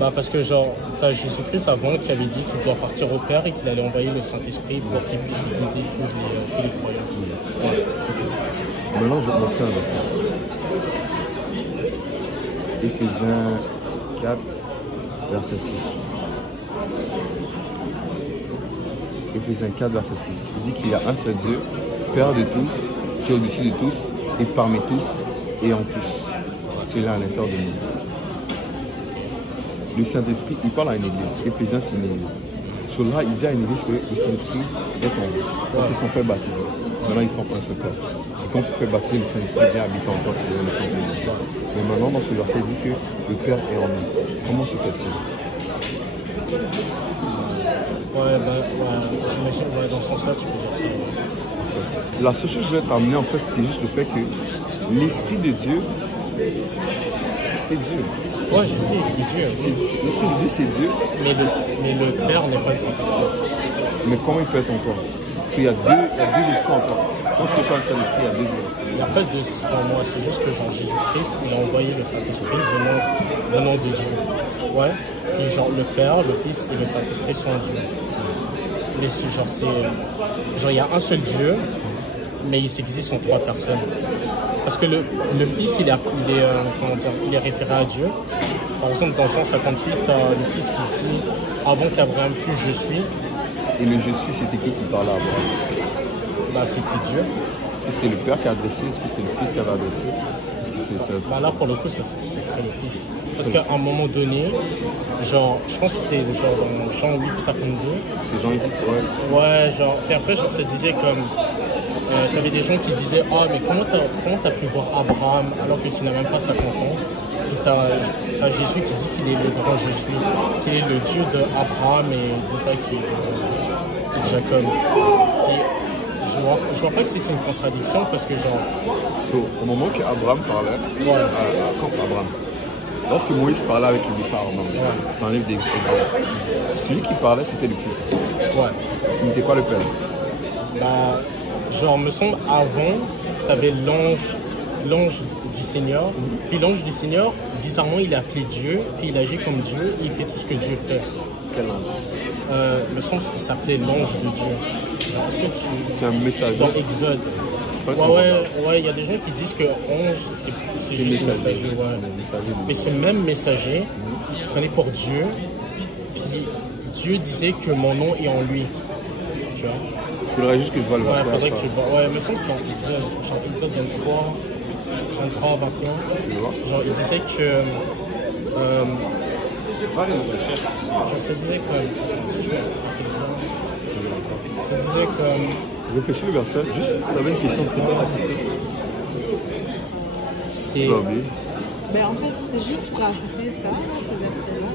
Bah, parce que genre, t'as Jésus-Christ avant qui avait dit qu'il doit partir au Père et qu'il allait envoyer le Saint-Esprit pour qu'il puisse guider tous les croyants. Ouais. Maintenant, je vais te montrer un verset. Éphésiens 4, verset 6. Éphésiens 4, verset 6. Il dit qu'il y a un seul Dieu, Père de tous, qui est au-dessus de tous, et parmi tous, et en tous. C'est là à l'intérieur de nous. Le Saint-Esprit, il parle à une église. Éphésiens, c'est une église. Sur là, il dit à une église que le Saint-Esprit est en vous. Parce qu'ils sont fait baptisés. Maintenant, ils font un seul corps. Et quand tu te fais baptiser, le Saint-Esprit vient habiter en toi, tu deviens le temple de Dieu. Mais maintenant, dans ce verset, il dit que le Père est en nous. Comment se fait-il? Ouais, j'imagine, dans ce sens-là, tu peux dire ça. La seule chose que je vais t'amener, en fait, c'était juste le fait que l'Esprit de Dieu, c'est Dieu. Ouais, je sais, c'est Dieu. L'Esprit de Dieu, c'est Dieu. Mais le Père n'est pas le Saint-Esprit. Mais comment il peut être en toi? Parce qu'il y a deux esprits en toi. Quand tu fais un seul esprit, il y a deux esprits. Il n'y a pas deux esprits en moi, c'est juste que genre Jésus-Christ, il a envoyé le Saint-Esprit venant de Dieu. Ouais. Et genre le Père, le Fils et le Saint-Esprit sont Dieu. Mais c'est genre il y a un seul Dieu, mais il s'existe en trois personnes. Parce que le Fils, il est référé à Dieu. Par exemple, dans Jean 58, le Fils qui dit « Avant qu'Abraham fût, je suis ». Et le je suis, c'était qui parlait à Abraham? Bah, c'était Dieu. Est-ce que c'était le Père qui a adressé? Est-ce que c'était le Fils qui avait adressé? Est-ce que c'était ça? Bah là, pour le coup, ce serait le Fils. Parce qu'à un moment donné, genre, je pense que c'était genre dans Jean 8, 52. C'est Jean 8, ouais. Ouais, genre, et après, genre, ça disait comme... t'avais des gens qui disaient « Ah, mais comment t'as pu voir Abraham alors que tu n'as même pas 50 ans ?» Puis t'as Jésus qui dit qu'il est le grand je suis, qu'il est le Dieu d'Abraham et d'Isaac et de Jacob. Et je vois pas que c'était une contradiction parce que genre... Au moment qu'Abraham parlait, lorsque Moïse parlait avec le buisson ardent, dans le livre d'Exode, celui qui parlait, c'était le Fils. Ouais. Ce n'était pas le Père. Bah, genre, me semble, avant, t'avais l'ange du Seigneur. Puis l'ange du Seigneur, bizarrement, il est appelé Dieu, puis il agit comme Dieu, et il fait tout ce que Dieu fait. Quel ange? Me semble qu'il s'appelait l'ange de Dieu. Genre, est-ce que tu... C'est un messager. Dans Exode. Ouais, il y a des gens qui disent que ange, c'est juste un messager. Ouais. Mais ce même messager, il se prenait pour Dieu, puis Dieu disait que mon nom est en lui. Tu vois? Il faudrait juste que je vois le verset. Ouais, faudrait que tu vois. Ouais, me semble que c'est dans Exode, genre Exode 23, 21. Genre, il disait que... je disais comme... Je réfléchis le verset. Juste, tu avais une question, c'était quoi ta question? C'était... Ben, en fait, c'est juste pour ajouter ça, ce verset-là.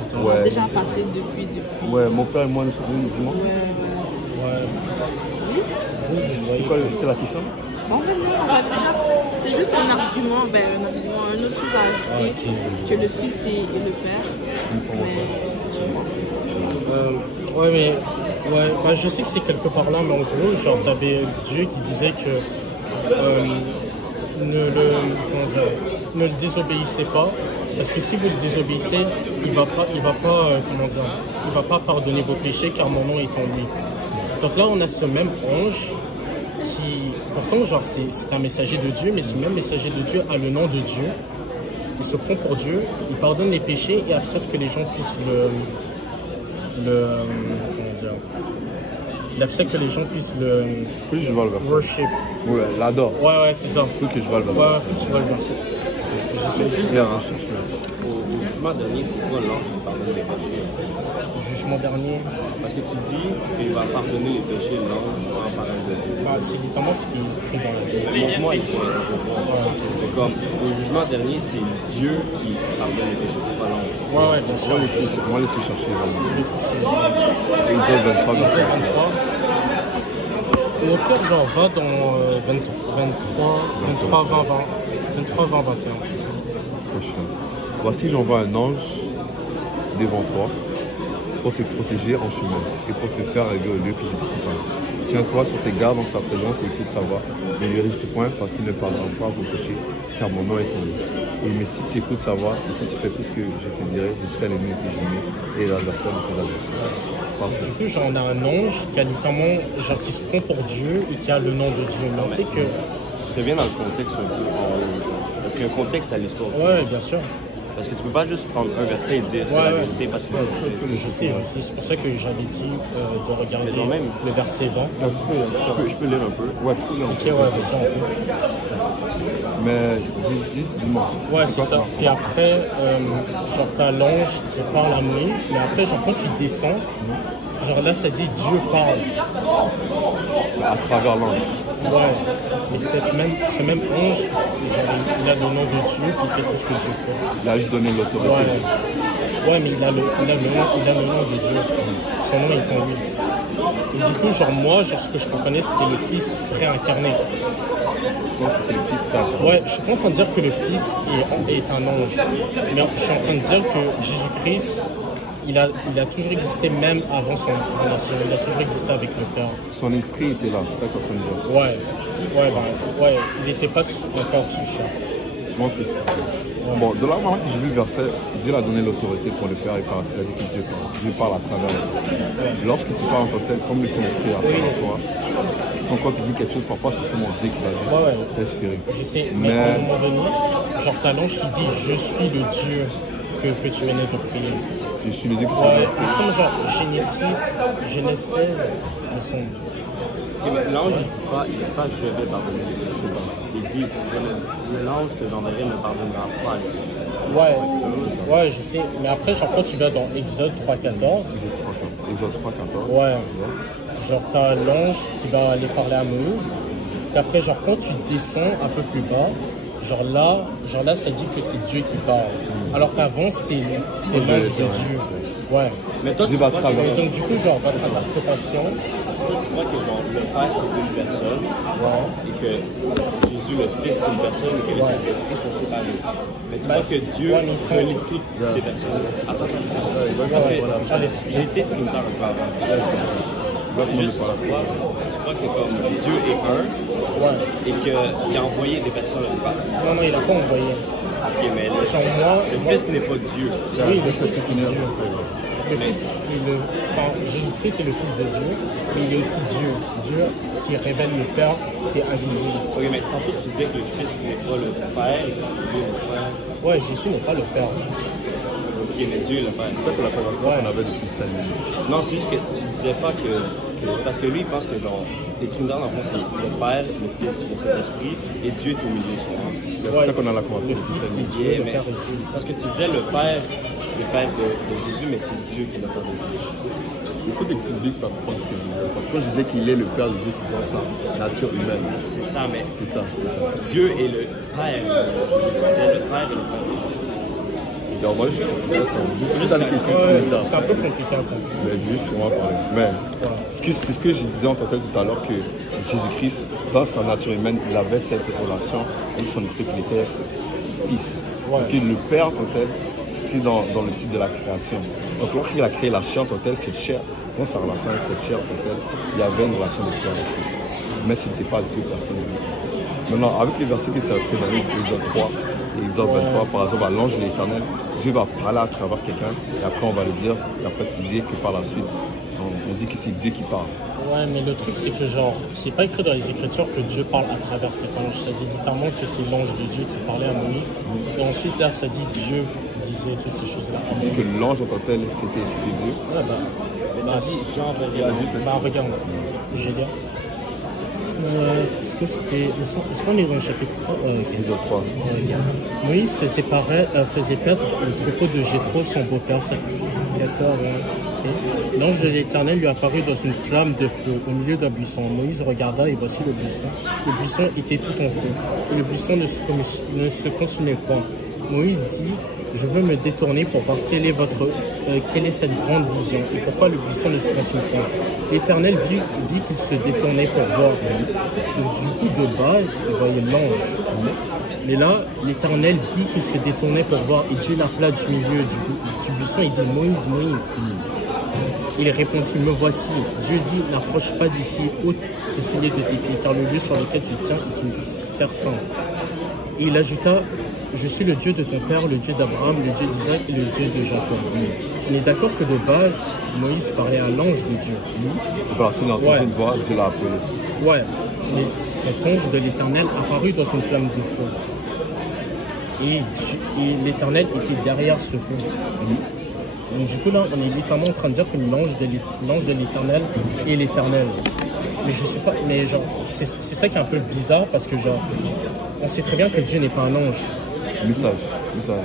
Attends, On a Ouais. déjà passé depuis. Ouais, mon père et moi, nous sommes venus, dis-moi. Ouais. Oui. C'était la question? En fait, non, on avait déjà. C'était juste un argument, une autre chose à ajouter, que le Fils et le Père. Ouais, bah, je sais que c'est quelque part là, mais en gros, genre, t'avais Dieu qui disait que ne le désobéissez pas, parce que si vous le désobéissez, il va pas pardonner vos péchés, car mon nom est en lui. Donc là, on a ce même ange qui, pourtant, genre, c'est un messager de Dieu, mais ce même messager de Dieu a le nom de Dieu. Il se prend pour Dieu, il pardonne les péchés et accepte que les gens puissent il accepte que les gens puissent le Faut que je vois le verset. worship. Ouais, l'adore. Ouais, c'est ça. Faut que je vois le verset. Ouais, faut que tu vois le verset. J'essaie juste Il y de a un chercheur. Au jugement dernier, c'est quoi l'ange qui pardonne les péchés? jugement dernier. Parce que tu dis qu'il va pardonner les péchés, l'ange, en parlant de Dieu. Bah, c'est littéralement ce qui est écrit dans la Bible. Montre-moi, il faut mais comme au jugement dernier, c'est Dieu qui pardonne les péchés, c'est pas l'ange. Ouais, bien sûr. Moi, laissez chercher. C'est Exode 23, Exode 23. Et au pire, genre, va dans 23, 20, 21. prochain. Voici, j'envoie un ange devant toi pour te protéger en chemin et pour te faire arriver au lieu que je te prépare. Tiens-toi sur tes gardes dans sa présence et écoute sa voix. Ne lui résiste point parce qu'il ne pardonnera pas vos péchés, car mon nom est en lui. Mais si tu écoutes sa voix et si tu fais tout ce que je te dirai, je serai l'ennemi de tes ennemis et l'adversaire de tes adversaires. Parfait. Du coup, genre, on a un ange qui a littéralement, genre, qui se prend pour Dieu et qui a le nom de Dieu. Mais on sait que. Je reviens dans le contexte un peu. Parce qu'il y a un contexte à l'histoire. Ouais, bien sûr. Parce que tu peux pas juste prendre un verset et dire c'est la vérité parce que Je sais. C'est pour ça que j'avais dit de regarder Mais quand même. le verset 20. je peux lire un peu. Ouais, tu peux lire un Ok, peu. ouais, vas-y, on peut. Mais dis-moi. Ouais, c'est ça. Et après, genre, t'as l'ange qui parle à Moïse, mais après, genre, quand tu descends, genre là, ça dit Dieu parle. À travers l'ange. Ouais. Mais ce même ange, genre, il a le nom de Dieu, puis il fait tout ce que Dieu fait. Il a juste donné l'autorité. Ouais, mais il a le nom de Dieu. Son nom est en lui. Et du coup, genre, moi, genre, ce que je comprenais, c'était le Fils préincarné. Je pense que c'est le fils de Ouais, je suis pas en train de dire que le Fils est un ange. Mais je suis en train de dire que Jésus-Christ, il a toujours existé même avant son incarnation. Il a toujours existé avec le Père. Son esprit était là, c'est ça qu'on est en train de dire. Ouais, il n'était pas encore sous chair. Je pense que c'est ça. Bon, de là maintenant que j'ai lu le verset, Dieu a donné l'autorité pour le faire et par cela dit que Dieu parle. Dieu parle à travers lui. Lorsque tu parles en tant que tel, comme le Saint-Esprit a parlé à toi, quand tu dis quelque chose, parfois c'est seulement Dieu qui va juste t'inspirer. Je sais, mais à un moment donné, genre t'as l'ange qui dit je suis le Dieu que tu venais de prier. Je suis le Dieu qui Ouais, il me semble genre Genèse 16, il me semble. L'ange, il dit pas je vais pardonner les péchés. Il dit l'ange que j'enverrai ne pardonnera pas les péchés. Ouais, je sais. Mais après, genre, quand tu vas dans Exode 3.14, Exode 3.14. ouais, genre, t'as l'ange qui va aller parler à Moïse. Et après, genre, quand tu descends un peu plus bas, genre là, ça dit que c'est Dieu qui parle. Alors qu'avant, c'était l'ange de Dieu. Ouais. Mais toi, tu Dieu va crois que, travers. Et donc, du coup, genre, votre interprétation, toi, tu crois que genre, le Père c'est une personne et que Jésus le Fils c'est une personne et que le Saint-Esprit sont séparés. Mais tu crois que Dieu relie toutes ces personnes. Attends. Parce que j'ai été trinitaire un peu avant. Juste, tu crois que comme Dieu est un et qu'il a envoyé des personnes au Père. non, il n'a pas envoyé. Ok, mais Genre, moi, le Fils n'est pas Dieu. oui, le Fils est Dieu. Le Fils, Jésus-Christ est le Fils de Dieu, mais il est aussi Dieu. Dieu qui révèle le Père, qui est invisible. Ok, mais tantôt tu disais que le Fils n'est pas le Père et que Dieu est le Père. Ouais, Jésus n'est pas le Père. Ok, mais Dieu est le Père. C'est ça que la conversation qu'on avait depuis 5 minutes. Non, c'est juste que tu disais pas que. Parce que lui, il pense que genre, les Trinitaires, dans le fond, c'est le Père, le Fils, le Saint-Esprit, et Dieu est au milieu, tu comprends? C'est ça qu'on a la conversation Le depuis Fils 5 est minutes. Dieu, le mais- Père est Dieu. Parce que tu disais le Père de Jésus, mais c'est Dieu qui est le Père de Jésus. Il faut que tu dis que ça prend ce que je disais. Parce que je disais qu'il est le Père de Dieu, c'est dans sa nature humaine. C'est ça, mais C'est ça. Dieu est le Père. Je disais le Père et le Père. Donc, moi, juste Juste dans les la- questions, Ouais, c'est ça. c'est un peu compliqué à comprendre. Mais juste sur moi parler. Mais c'est ce que je disais en tant que tel tout à l'heure que Jésus-Christ, dans sa nature humaine, il avait cette relation avec son esprit qu'il était fils. Parce que le Père en tant que tel, c'est dans le titre de la création. Donc lorsqu'il a créé la chair en tant que tel, cette chair, dans sa relation avec cette chair en tant que tel, il y avait une relation de Père et Fils. Mais ce n'était pas deux personnes différentes. Maintenant, avec les versets que tu as présentés, Exode 3 et Exode 23, par exemple, à l'ange de l'Éternel, Dieu va parler à travers quelqu'un, et après on va le dire, et après tu dis que par la suite, on dit que c'est Dieu qui parle. Ouais, mais le truc, c'est que genre, c'est pas écrit dans les Écritures que Dieu parle à travers cet ange. Ça dit littéralement que c'est l'ange de Dieu qui parlait à Moïse. Et ensuite, là, ça dit Dieu disait toutes ces choses-là. On dit que l'ange en tant que tel, c'était Dieu. Ouais, Mais ça dit Jean, bah, regarde, j'ai bien. Est-ce qu'on est dans le chapitre 3? Épisode 3. Moïse faisait perdre le troupeau de Jéthro, son beau-père sacrificateur. Okay. L'ange de l'Éternel lui apparut dans une flamme de feu au milieu d'un buisson. Moïse regarda et voici le buisson. Le buisson était tout en feu et le buisson ne se consumait point. Moïse dit: je veux me détourner pour voir quelle est cette grande vision et pourquoi le buisson ne se consume pas. L'Éternel vit qu'il se détournait pour voir. Donc, du coup, de base, il voyait l'ange. Mais là, l'Éternel vit qu'il se détournait pour voir et Dieu l'appela du milieu du buisson. Il dit: Moïse, Moïse. Il répondit: me voici. Dieu dit: n'approche pas d'ici, ôte tes souliers de tes pieds, car le lieu sur lequel tu tiens est une terre sainte. Et il ajouta: je suis le Dieu de ton père, le Dieu d'Abraham, le Dieu d'Isaac et le Dieu de Jacob. On est d'accord que de base, Moïse parlait à l'ange de Dieu. Parce qu'il a entendu une voix, Dieu l'a appelé. Ouais, mais cet ange de l'Éternel apparut dans une flamme de feu. Et l'Éternel était derrière ce feu. Donc du coup là, on est littéralement en train de dire que l'ange de l'Éternel est l'Éternel. Mais je sais pas, mais genre, c'est ça qui est un peu bizarre parce que genre, on sait très bien que Dieu n'est pas un ange. Message.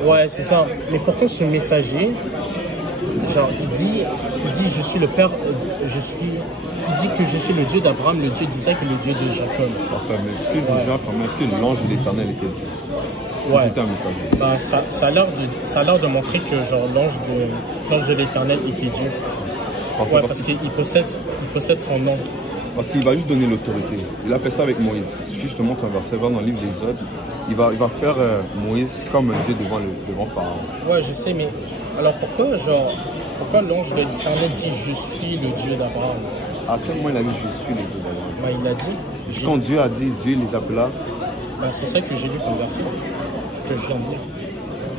Ouais, c'est ça. Mais pourtant, ce messager, genre, il dit, je suis le père, il dit que je suis le Dieu d'Abraham, le Dieu d'Isaac et le Dieu de Jacob. Enfin, mais est-ce que l'ange de l'Éternel était Dieu? Ouais. C'était un messager. Bah, ça a l'air de montrer que genre l'ange de l'Éternel était Dieu. Ouais, parce qu'il possède son nom. Parce qu'il va juste donner l'autorité. Il a fait ça avec Moïse. Si je te montre un verset dans le livre d'Exode, il va faire Moïse comme un Dieu devant Pharaon. Ouais, je sais, mais alors pourquoi l'ange de l'Éternel dit je suis le Dieu d'Abraham? À quel moment il a dit je suis le Dieu d'Abraham? Bah, il a dit. Quand Dieu a dit, Dieu les appela. Bah, c'est ça que j'ai lu comme verset, que je viens de lire.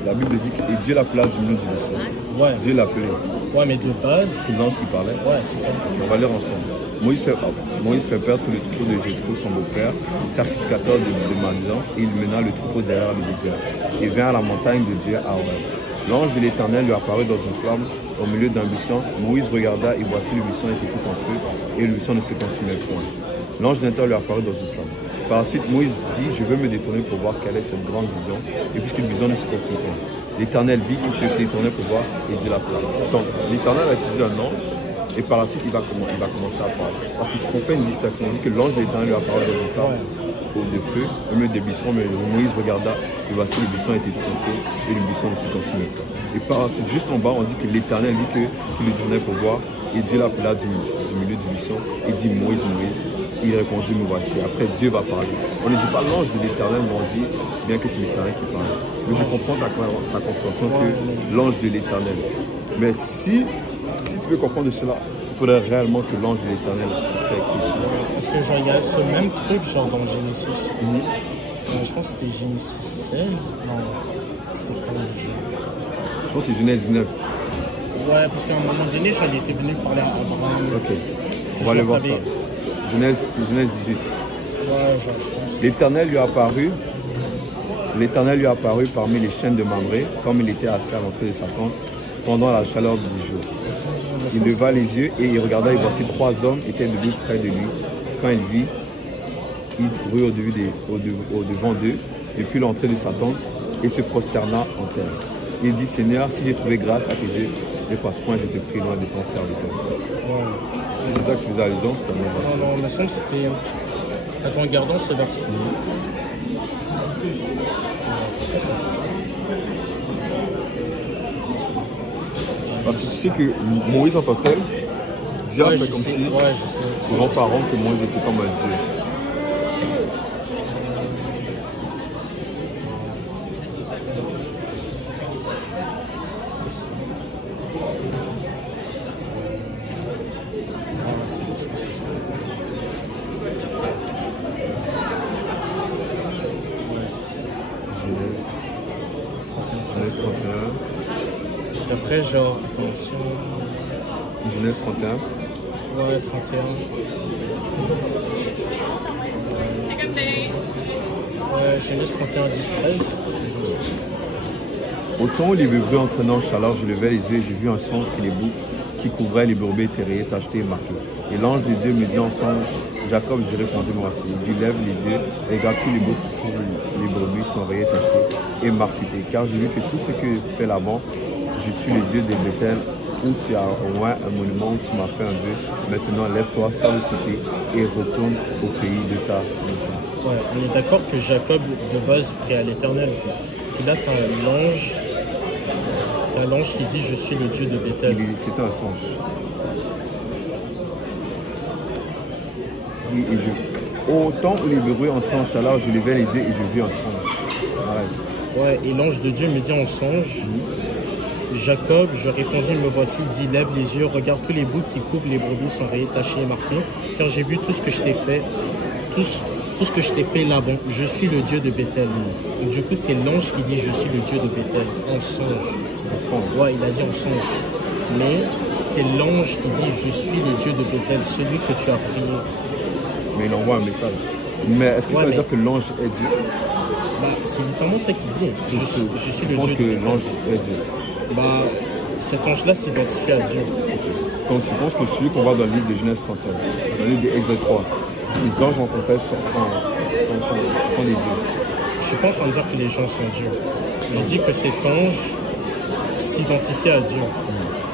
La Bible dit que Dieu l'appela du milieu du buisson. Ouais. Dieu l'appelait. Ouais, mais de base. C'est l'ange qui parlait. Ouais, c'est ça. On va lire ensemble. Moïse fait perdre le troupeau de Jéthro, son beau-père, sacrificateur de Madian, et il mena le troupeau derrière le désert. Il vint à la montagne de Dieu à Horeb. L'ange de l'Éternel lui apparut dans une flamme au milieu d'un buisson. Moïse regarda et voici le buisson était tout en feu et le buisson ne se consumait point. L'ange de l'Éternel lui apparut dans une flamme. Par la suite, Moïse dit: je veux me détourner pour voir quelle est cette grande vision, et puisque le buisson ne se consume pas. L'Éternel vit qu'il se détournait pour voir et Dieu l'appela. Donc, l'Éternel a utilisé un ange. Et par la suite, il va commencer à parler. Parce qu'on fait une distinction. On dit que l'ange de l'Éternel lui a parlé dans une flamme de feu, au milieu des buissons, mais Moïse regarda, et voici le buisson était tout en feu, et le buisson ne se consumait pas. Et par la suite, juste en bas, on dit que l'Éternel dit qu'il le tournait pour voir, et Dieu l'appela du milieu du buisson, et dit: Moïse, Moïse. Il répondit: me voici. Après, Dieu va parler. On ne dit pas l'ange de l'Éternel, mais on dit bien que c'est l'Éternel qui parle. Mais je comprends ta compréhension que l'ange de l'Éternel. Mais si tu veux comprendre cela, il faudrait réellement que l'ange de l'Éternel soit écrit ici. Parce que genre, il y a ce même truc genre dans Genesis. Je pense que c'était Genesis 16. Non, c'était quand même. Je pense que c'est Genèse 19. Ouais, parce qu'à un moment donné, j'en étais venu parler à Abraham. Ok, on va aller voir ça. Genèse 18. Ouais, genre, je pense. L'Éternel lui apparut parmi les chênes de Mamré, comme il était assis à l'entrée de sa tente pendant la chaleur du jour. Il leva les yeux et il regarda, et voici 3 hommes étaient debout près de lui. Quand il vit, il courut au devant d'eux, depuis l'entrée de sa tente, et se prosterna en terre. Il dit: Seigneur, si j'ai trouvé grâce à tes yeux, ne passe point, je te prie loin de ton serviteur. Ouais. C'est ça que tu faisais allusion, c'est un bon verset. Non, il me semble que c'était. Attends, gardons ce verset. Parce que tu sais que Moïse en tant que tel, Dieu a fait comme si, grand Pharaon, que Moïse était comme un Dieu. Genèse 31. Après, genre, attention. Genèse 31. Ouais, 31. Ouais, Genèse 31, 10, 13. Au temps où les brebis entraînaient en chaleur, je levai les yeux et j'ai vu un songe qui couvrait les brebis éthérées, tachetées et marquées. Et l'ange de Dieu me dit en songe: Jacob, je répondis, moi aussi. Il dit, lève les yeux, regarde tous les bouts qui couvrent les brebis sont envoyés t'acheter et marqués. Car j'ai vu que tout ce que fait Laban, je suis le Dieu de Bethel, où tu as au moins un monument, où tu m'as fait un vœu. Maintenant, lève-toi, sors de ce pays et retourne au pays de ta naissance. Ouais, on est d'accord que Jacob, de base, prie à l'Éternel. Puis là, tu as l'ange qui dit, je suis le Dieu de Bethel. C'était un songe. Au temps où les brebis entraient en chaleur, je levais les yeux et je vis un songe. Ouais, et l'ange de Dieu me dit en songe, Jacob, je répondis, me voici, il dit, lève les yeux, regarde tous les bouts qui couvrent les brebis sont rayés, tachés et marqués, car j'ai vu tout ce que je t'ai fait, tout ce que je t'ai fait là-bas. Je suis le Dieu de Bethel. Et du coup, c'est l'ange qui dit, je suis le Dieu de Bethel, en songe. Ouais, il a dit en songe. Mais c'est l'ange qui dit, je suis le Dieu de Bethel, celui que tu as prié. Mais il envoie un message. Mais est-ce que ça veut dire que l'ange est Dieu? Bah, c'est littéralement ça qu'il dit. Je suis le Dieu de Bethel. Je pense que l'ange est Dieu. Bah, cet ange-là s'identifie à Dieu. Donc tu penses que celui qu'on voit dans le livre de Genèse 31, dans le livre d'Exode 3, ces anges en contexte sont des dieux? Je ne suis pas en train de dire que les gens sont dieux. Je dis que cet ange s'identifie à Dieu.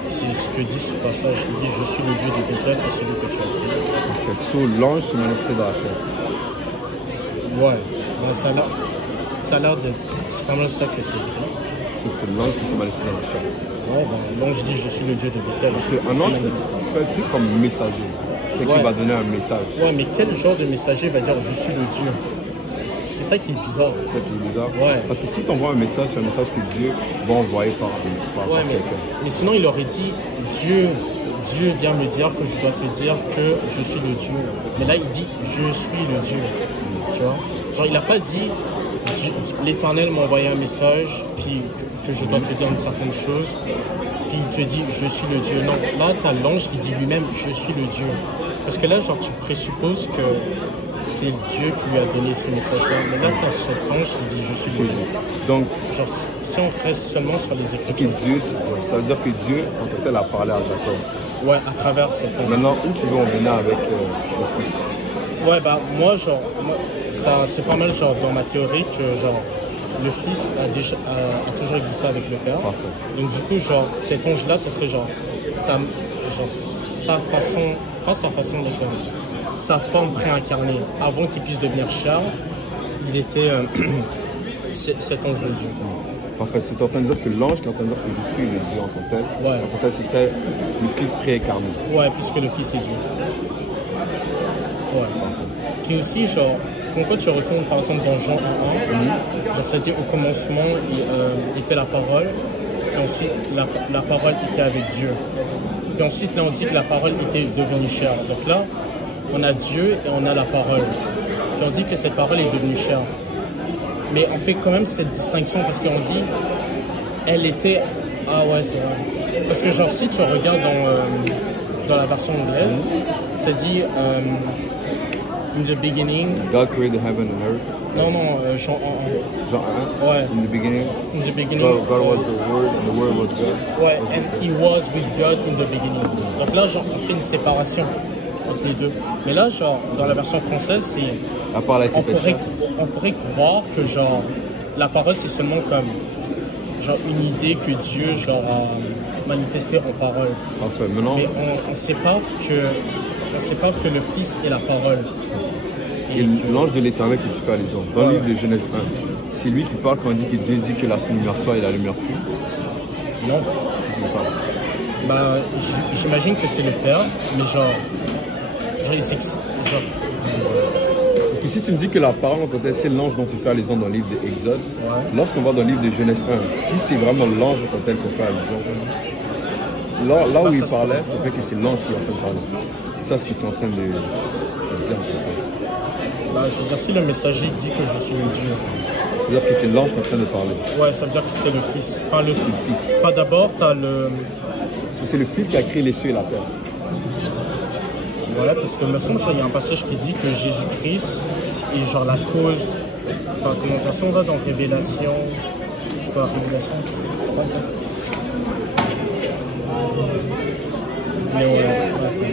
C'est ce que dit ce passage. Il dit, je suis le Dieu de Bethel à celui que tu as prié. Okay. So, l'ange se manifestait dans la chair. Ouais, ben, ça a l'air d'être... C'est pas mal ça que c'est écrit. C'est l'ange qui se manifeste dans la chair. Ouais, ben, l'ange dit, je suis le Dieu de Bethel. Parce qu'un ange peut être pris comme messager. Quelqu'un va donner un message. Ouais, mais quel genre de messager va dire, je suis le Dieu? C'est ça qui est bizarre. C'est ça qui est bizarre. Ouais. Parce que si tu envoies un message, c'est un message que Dieu va envoyer par quelqu'un. Mais sinon, il aurait dit, Dieu vient me dire que je dois te dire que je suis le Dieu. Mais là, il dit, je suis le Dieu. Tu vois? Genre, il n'a pas dit, l'Éternel m'a envoyé un message, puis que je dois te dire une certaine chose, puis il te dit, je suis le Dieu. Non, là, tu as l'ange qui dit lui-même, je suis le Dieu. Parce que là, genre, tu présupposes que c'est Dieu qui lui a donné ces messages-là. Mais là, tu as cet ange qui dit, je suis le Dieu. Donc, genre, si on reste seulement sur les Écritures. Dieu, ça veut dire que Dieu, en tant que tel, a parlé à Jacob. Ouais, à travers cet ange. Maintenant, où tu veux en venir avec le fils? Ouais, bah, moi, genre, ça, c'est pas mal, genre, dans ma théorie, que, genre, le fils a toujours existé avec le père. Parfait. Donc, du coup, genre, cet ange-là, ça serait, genre, sa façon, pas sa façon de comme sa forme préincarnée. Avant qu'il puisse devenir Charles, il était cet ange de Dieu. Parfait, c'est en train de dire que l'ange qui est en train de dire que je suis le Dieu en tant que tel, ouais. En tant que tel, ce serait le fils préincarné. Ouais, puisque le fils est Dieu. Ouais. Puis aussi, genre, quand tu retournes par exemple dans Jean 1, genre ça dit au commencement, il était la parole, et ensuite la parole était avec Dieu. Puis ensuite, là, on dit que la parole était devenue chair. Donc là, on a Dieu et on a la parole. Puis on dit que cette parole est devenue chair. Mais on fait quand même cette distinction parce qu'on dit, elle était... Ah ouais, c'est vrai. Parce que genre, si tu regardes dans la version anglaise, ça dit... in the beginning... God created heaven and earth. Non, Jean 1. Ouais. In the beginning. In the beginning. God was the Word, and the Word was God. Ouais, and He was with God in the beginning. Donc là, genre, on fait une séparation entre les deux. Mais là, genre, dans la version française, c'est... On pourrait croire que, genre, la parole, c'est seulement comme, genre, une idée que Dieu, genre, a manifestée en parole. Enfin, maintenant... Mais on ne sait pas que le Fils est la parole. Et l'ange de l'Éternel que tu fais allusion. Dans le livre de Genèse 1, c'est lui qui parle quand il dit que Dieu dit que la lumière soit et la lumière fut. Non. C'est qui parle. Bah, j'imagine que c'est le Père, mais genre Parce que si tu me dis que la parole en tant que telle, c'est l'ange dont tu fais allusion dans le livre d'Exode, lorsqu'on va dans le livre de Genèse 1, si c'est vraiment l'ange en tant que tel qu'on fait allusion, là où il parlait, c'est vrai que c'est l'ange qui est en train de parler. C'est ça ce que tu es en train de dire en tant que tel. Bah, je veux dire, si le messager dit que je suis le Dieu. Ça veut dire que c'est l'ange qui est en train de parler. Ouais, ça veut dire que c'est le Fils. Enfin, le Fils. Enfin, d'abord, tu as le... C'est le Fils qui a créé les cieux et la terre. Voilà, parce que me semble qu'il y a un passage qui dit que Jésus-Christ est genre la cause... Enfin, comment dire, si on va dans Révélation... Je sais pas, Révélation 30. Mais ouais, attends.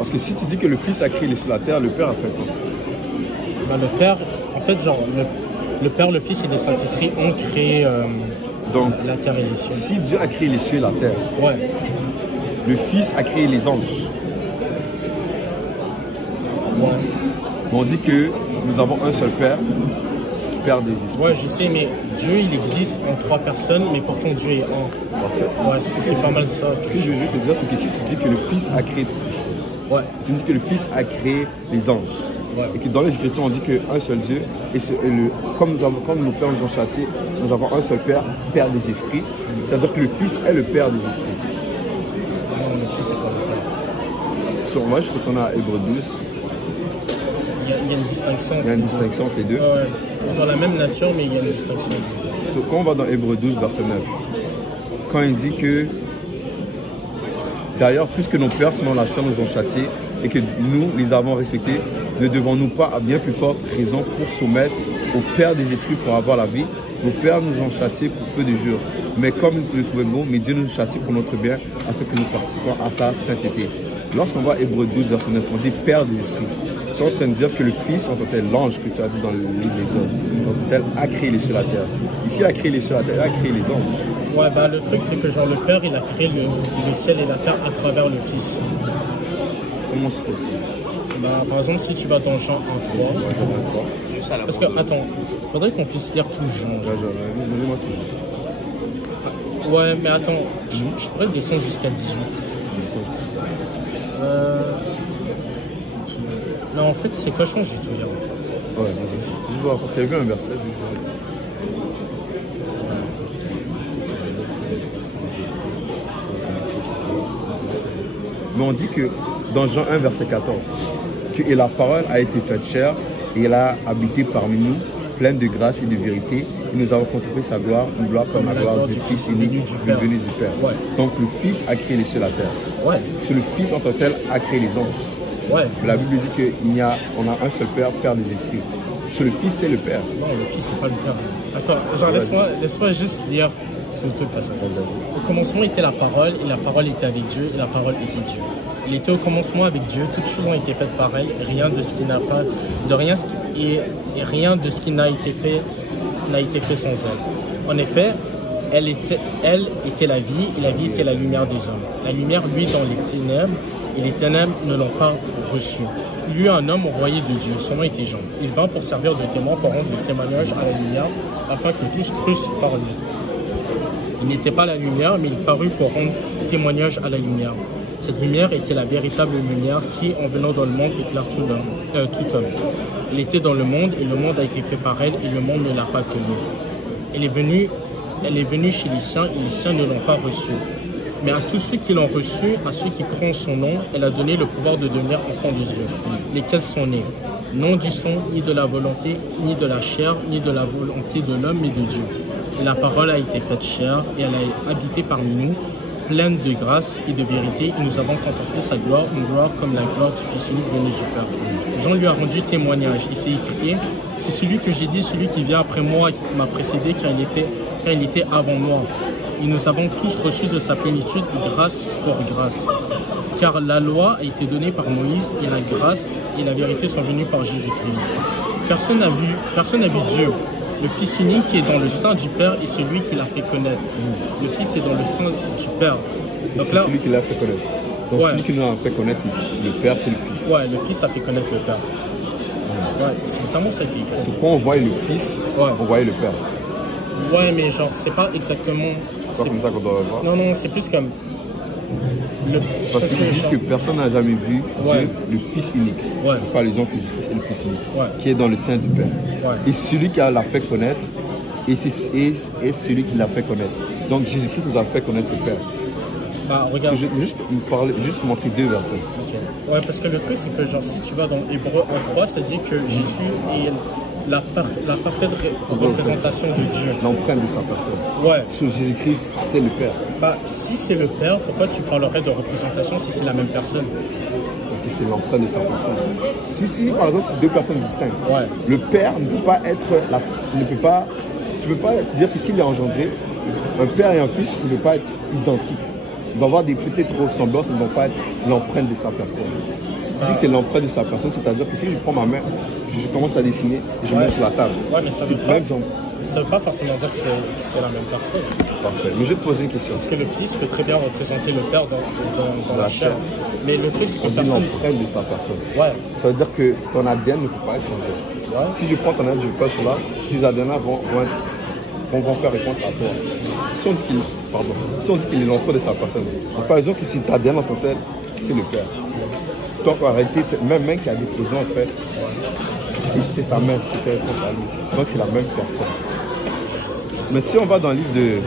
Parce que si tu dis que le Fils a créé les cieux et la terre, le Père a fait quoi? Bah, le Père, en fait, genre, le Père, le Fils et le Saint-Esprit ont créé Donc, la terre et les cieux. si Dieu a créé les cieux et la terre, Ouais. le Fils a créé les anges. On dit que nous avons un seul Père, Père des esprits. Ouais, je sais, mais Dieu, il existe en 3 personnes, mais pourtant Dieu est un. Ouais, c'est pas mal ça. Ce que je veux te dire, c'est que si tu dis que le Fils a créé toutes les choses, Ouais. tu dis que le Fils a créé les anges, Ouais. et que dans les Écritures, on dit qu'un seul Dieu, comme nos pères nous ont châtiés, nous avons un seul Père, Père des esprits, c'est-à-dire que le Fils est le Père des esprits. Non, le Fils, c'est pas le Père. Sur moi, je retourne à Hébreux 12, Il y a une distinction. il y a une distinction entre les deux. Ouais. Ils ont la même nature, mais il y a une distinction. Quand on va dans Hébreux 12, verset 9, quand il dit que d'ailleurs, puisque nos pères selon la chair nous ont châtiés et que nous les avons respectés, ne devons-nous pas, à bien plus forte raison, pour soumettre au Père des esprits pour avoir la vie? Nos pères nous ont châtiés pour peu de jours, mais comme nous le trouvons bon, mais Dieu nous châtie pour notre bien, afin que nous participions à sa sainteté. Lorsqu'on voit Hébreux 12, verset 9, on dit Père des esprits. C'est en train de dire que le Fils, en tant que tel, l'ange que tu as dit dans le livre d'Exode, en tant que tel, a créé les cieux et la terre. Ici, il a créé les cieux et la terre, il a créé les anges. Ouais, bah le truc, c'est que genre le Père, il a créé le ciel et la terre à travers le Fils. Comment se fait-il? Bah, par exemple, si tu vas dans Jean 1.3, Moi, j'en ai trois. Juste à la parce que, attends, faudrait qu'on puisse lire tout Jean. Là, donnez-moi tout. Ouais, mais attends, je pourrais descendre jusqu'à 18. Non, en fait, c'est quoi, je vais tout lire, en fait. Ouais, vas-y. Je vois, parce qu'il y avait un verset. Mais on dit que dans Jean 1, verset 14, que et la parole a été faite chair et elle a habité parmi nous, pleine de grâce et de vérité. Et nous avons contemplé sa gloire, une gloire comme la gloire du Fils unique, venu du Père. Ouais. Donc le Fils a créé les cieux et la terre. Ouais, C'est le Fils en tant que tel a créé les anges. ouais. Mais la Bible dit qu'on a un seul Père, Père des esprits. C'est le Fils, c'est le Père. Non, le Fils, c'est pas le Père. Attends, genre, laisse-moi juste lire tout le passage. Au commencement était la parole, et la parole était avec Dieu, et la parole était Dieu. Il était au commencement avec Dieu, toutes choses ont été faites par elle, rien de ce qui n'a pas, de rien et rien de ce qui n'a été fait sans elle. En effet, elle était la vie, et la vie était la lumière des hommes. La lumière, lui, dans les ténèbres, et les ténèbres ne l'ont pas reçu. Il y eut un homme envoyé de Dieu, son nom était Jean. Il vint pour servir de témoin, pour rendre le témoignage à la lumière, afin que tous crussent par lui. Il n'était pas la lumière, mais il parut pour rendre témoignage à la lumière. Cette lumière était la véritable lumière qui, en venant dans le monde, éclaire tout homme. Elle était dans le monde, et le monde a été fait par elle, et le monde ne l'a pas connue. Elle est venue chez les siens, et les siens ne l'ont pas reçue. Mais à tous ceux qui l'ont reçue, à ceux qui croient en son nom, elle a donné le pouvoir de devenir enfants de Dieu, lesquels sont nés, non du sang, ni de la volonté, ni de la chair, ni de la volonté de l'homme, mais de Dieu. Et la parole a été faite chair, et elle a habité parmi nous, pleine de grâce et de vérité, et nous avons contemplé sa gloire, une gloire comme la gloire du Fils unique venu du Père. Jean lui a rendu témoignage, il s'est écrié, c'est celui que j'ai dit, celui qui vient après moi, qui m'a précédé, car il était avant moi. Et nous avons tous reçu de sa plénitude grâce pour grâce. Car la loi a été donnée par Moïse, et la grâce et la vérité sont venues par Jésus-Christ. Personne n'a vu Dieu. Le Fils unique qui est dans le sein du Père est celui qui l'a fait connaître. Le Fils est dans le sein du Père. Donc C'est là, celui qui l'a fait connaître. Donc Ouais. celui qui nous a fait connaître le Père, c'est le Fils. ouais, le Fils a fait connaître le Père. Ouais, c'est vraiment ça qui est écrit. Sur quoi on voit le Fils, Ouais. on voit le Père. Ouais, mais genre, c'est pas exactement. C'est pas comme ça qu'on doit le voir. Non, non, c'est plus comme. Parce qu'ils disent genre- que personne n'a jamais vu Ouais. Dieu, le Fils unique. Ouais. Il faut faire allusion que Jésus est le Fils unique, Ouais. qui est dans le sein du Père. Ouais. Et celui qui l'a fait connaître, et celui qui l'a fait connaître. Donc Jésus-Christ nous a fait connaître le Père. Bah, regarde. C'est juste montrer deux versets. Ok. Ouais, parce que le truc, c'est que genre, si tu vas dans Hébreux 1.3, ça dit que Jésus est la parfaite représentation de Dieu. L'empreinte de sa personne. Ouais. Sur Jésus-Christ, c'est le Père. Bah, si c'est le Père, pourquoi tu parlerais de représentation si c'est la même personne? Parce que c'est l'empreinte de sa personne. Si, par exemple, c'est deux personnes distinctes. Ouais. Le Père ne peut pas être tu ne peux pas dire que s'il est engendré, un Père et un Fils ne peuvent pas être identiques. Il va y avoir des petites ressemblances, mais ne vont pas être l'empreinte de sa personne. Si tu dis que c'est l'empreinte de sa personne, c'est-à-dire que si je prends ma main, je commence à dessiner et je mets sur la table. Ouais, mais ça C'est veut par pas, exemple. ça veut pas forcément dire que c'est la même personne. Parfait. Mais je vais te poser une question. Parce que le fils peut très bien représenter le père dans la chair. Mais le truc, c'est que On dit personne. l'empreinte de sa personne. Ouais. Ça veut dire que ton ADN ne peut pas être changé. Ouais. Si je prends ton ADN, je passe là, ces ADN-là vont faire réponse à toi. Si on dit qu'il est l'empreinte de sa personne, par exemple, que c'est ta ADN en tant que tel, c'est le père. Donc en réalité, cette même main qui a déposé en fait, c'est sa main qui fait réponse à lui. Donc c'est la même personne. Mais si on va dans le livre de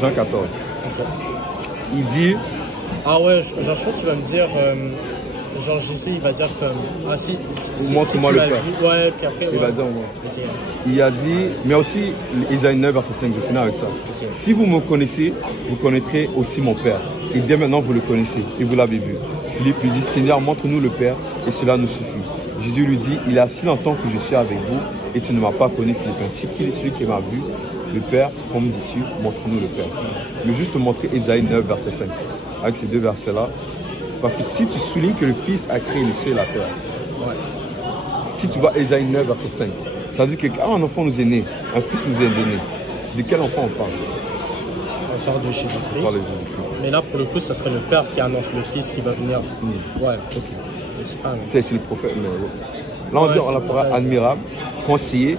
Jean 14, il dit. Ah ouais, genre je crois que tu vas me dire, genre Jésus il va dire comme, ah si montre-moi tu le l'as père. vu, ouais, puis après, Il ouais. va dire moi. Ok. Il a dit, mais aussi Isaïe 9, verset 5, je finis avec ça. Si vous me connaissez, vous connaîtrez aussi mon Père. Et dès maintenant, vous le connaissez et vous l'avez vu. Philippe lui dit, Seigneur, montre-nous le Père et cela nous suffit. Jésus lui dit, il y a si longtemps que je suis avec vous et tu ne m'as pas connu, Philippe. Ainsi qu'il est celui qui m'a vu, le Père, comme dis-tu, montre-nous le Père. Je vais juste te montrer Isaïe 9, verset 5, avec ces deux versets-là. Parce que si tu soulignes que le Fils a créé le ciel et la terre, si tu vois Isaïe 9, verset 5, ça veut dire que quand un enfant nous est né, un fils nous est donné. De quel enfant on parle? On parle de Jésus-Christ. On parle de Jésus-Christ. Mais là, pour le coup, ça serait le père qui annonce le fils qui va venir. Ouais, ok. Mais c'est pas. C'est le prophète. Mais... Là, on dit, on l'appellera admirable, conseiller,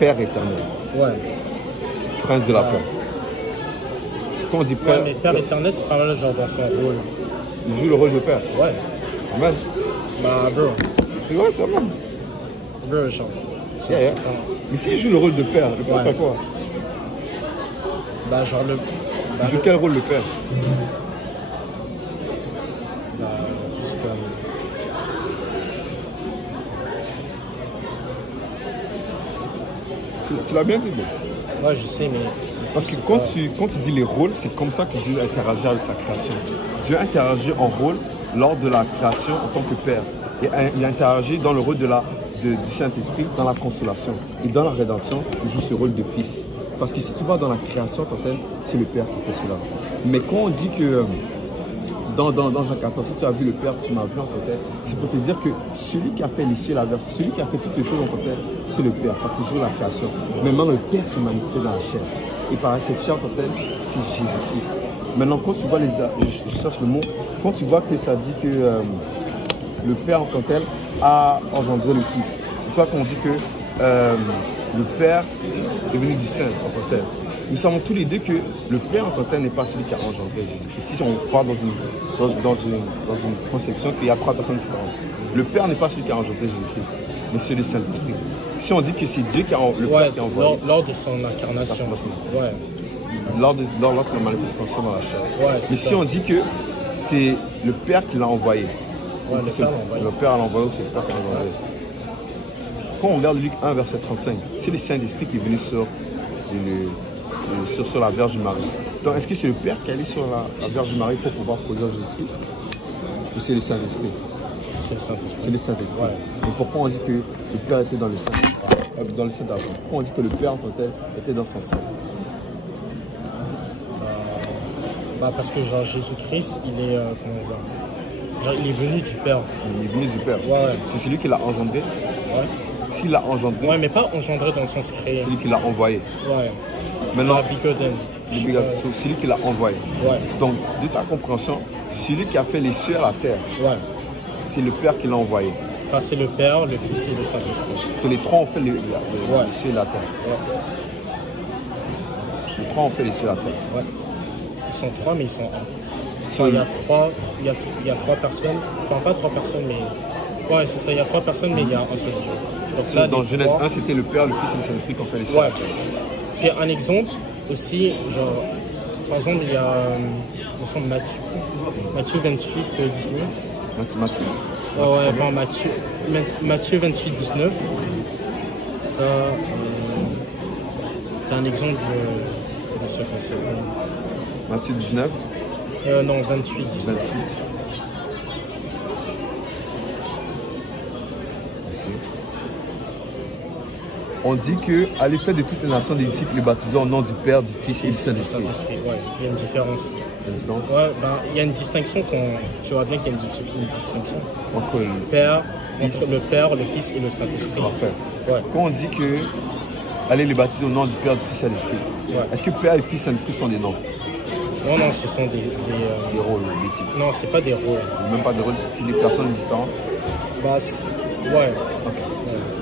Père éternel. Ouais. Prince de la paix. Quand on dit Père. Ouais, mais Père éternel, c'est pas mal genre dans son rôle. Il joue le rôle de Père. Ouais. Amen. Bah, bro. C'est vrai, c'est même. Bro, genre. Yeah. Mais s'il joue le rôle de Père, le Père fait quoi? Bah, genre le. Il joue quel rôle le Père? Bah, juste comme. Tu l'as bien dit, bon. Ouais, je sais, mais. Parce que quand tu dis les rôles, c'est comme ça que Dieu interagit avec sa création. Dieu interagit en rôle lors de la création en tant que Père. Et il interagit dans le rôle du Saint-Esprit, dans la consolation. Et dans la rédemption, il joue ce rôle de Fils. Parce que si tu vas dans la création, c'est le Père qui fait cela. Mais quand on dit que dans Jean 14, si tu as vu le Père, tu m'as vu en tant tel, c'est pour te dire que celui qui a fait les cieux et la terre, celui qui a fait toutes les choses en tant tel, c'est le Père, parce qu'il joue la création. Mais maintenant, le Père se manifeste dans la chair. Et par cette chair en tant tel, c'est Jésus-Christ. Maintenant, quand tu vois je cherche le mot, quand tu vois que ça dit que le Père en tant tel a engendré le Fils. Et toi, quand on dit que le Père est venu du Saint en tant tel, nous savons tous les deux que le Père en tant tel n'est pas celui qui a engendré Jésus-Christ. Si on parle dans une conception qu'il y a trois personnes différentes. Le Père n'est pas celui qui a engendré Jésus-Christ, mais c'est le Saint-Esprit. Si on dit que c'est Dieu qui a le Père qui a envoyé. Lors de son incarnation. Ouais. Lors de la manifestation dans la chair. Ouais, mais si on dit que c'est le Père qui l'a envoyé. Ouais, le Père l'a envoyé ou c'est le Père qui l'a envoyé. Quand on regarde Luc 1, verset 35, c'est le Saint-Esprit qui est venu sur la Vierge Marie. Donc, est-ce que c'est le Père qui est allé sur la Vierge Marie pour pouvoir produire Jésus-Christ? Ou c'est le Saint-Esprit? C'est le Saint-Esprit. C'est le Saint-Esprit. Ouais. Et pourquoi on dit que le Père était dans le Saint? Dans le Saint d'avant. Pourquoi on dit que le Père en tant que tel était dans son sein? Parce que genre Jésus-Christ, il est comment dire? Genre, il est venu du Père. Il est venu du Père. Ouais. C'est celui qui l'a engendré. Ouais. S'il l'a engendré. Ouais, mais pas engendré dans le sens créé. C'est celui qui l'a envoyé. Ouais. Maintenant. C'est celui qui l'a envoyé. Ouais. Donc, de ta compréhension, celui qui a fait les cieux et la terre. Ouais. C'est le Père qui l'a envoyé. Enfin, c'est le Père, le Fils et le Saint-Esprit. C'est les trois ont fait les cieux et la terre. Ouais. Les trois ont fait les cieux et la terre. Ouais. Ils sont trois, mais ils sont un. Enfin, il y a trois personnes. Enfin, pas trois personnes, mais. Ouais, c'est ça. Il y a trois personnes, mais il y a un seul Dieu. Donc là, dans Genèse 1, c'était le Père, le Fils et le Saint-Esprit qui ont fait les cieux. Ouais. Puis un exemple aussi, genre, par exemple, il y a Matthieu 28, 19. Ouais, enfin Matthieu 28, 19. T'as un exemple de ce concept. Matthieu 19. Non, 28, 19. 28. Merci. on dit que allez faire de toutes les nations des disciples les baptisant au nom du Père, du Fils et du Saint-Esprit. Ouais, il y a une différence. La différence Ouais, ben, il y a une distinction tu vois bien qu'il y a une distinction entre le entre le Père, le Fils et le Saint-Esprit. Parfait. Ouais. Quand on dit que allez les baptiser au nom du Père, du Fils et de l'Esprit, Ouais. est-ce que Père et Fils et Saint-Esprit sont des noms? Non, non, ce sont des Rôles, des titres. non, c'est pas des rôles. Même pas de rôles, c'est des personnes différentes. Bah, ouais. Ok.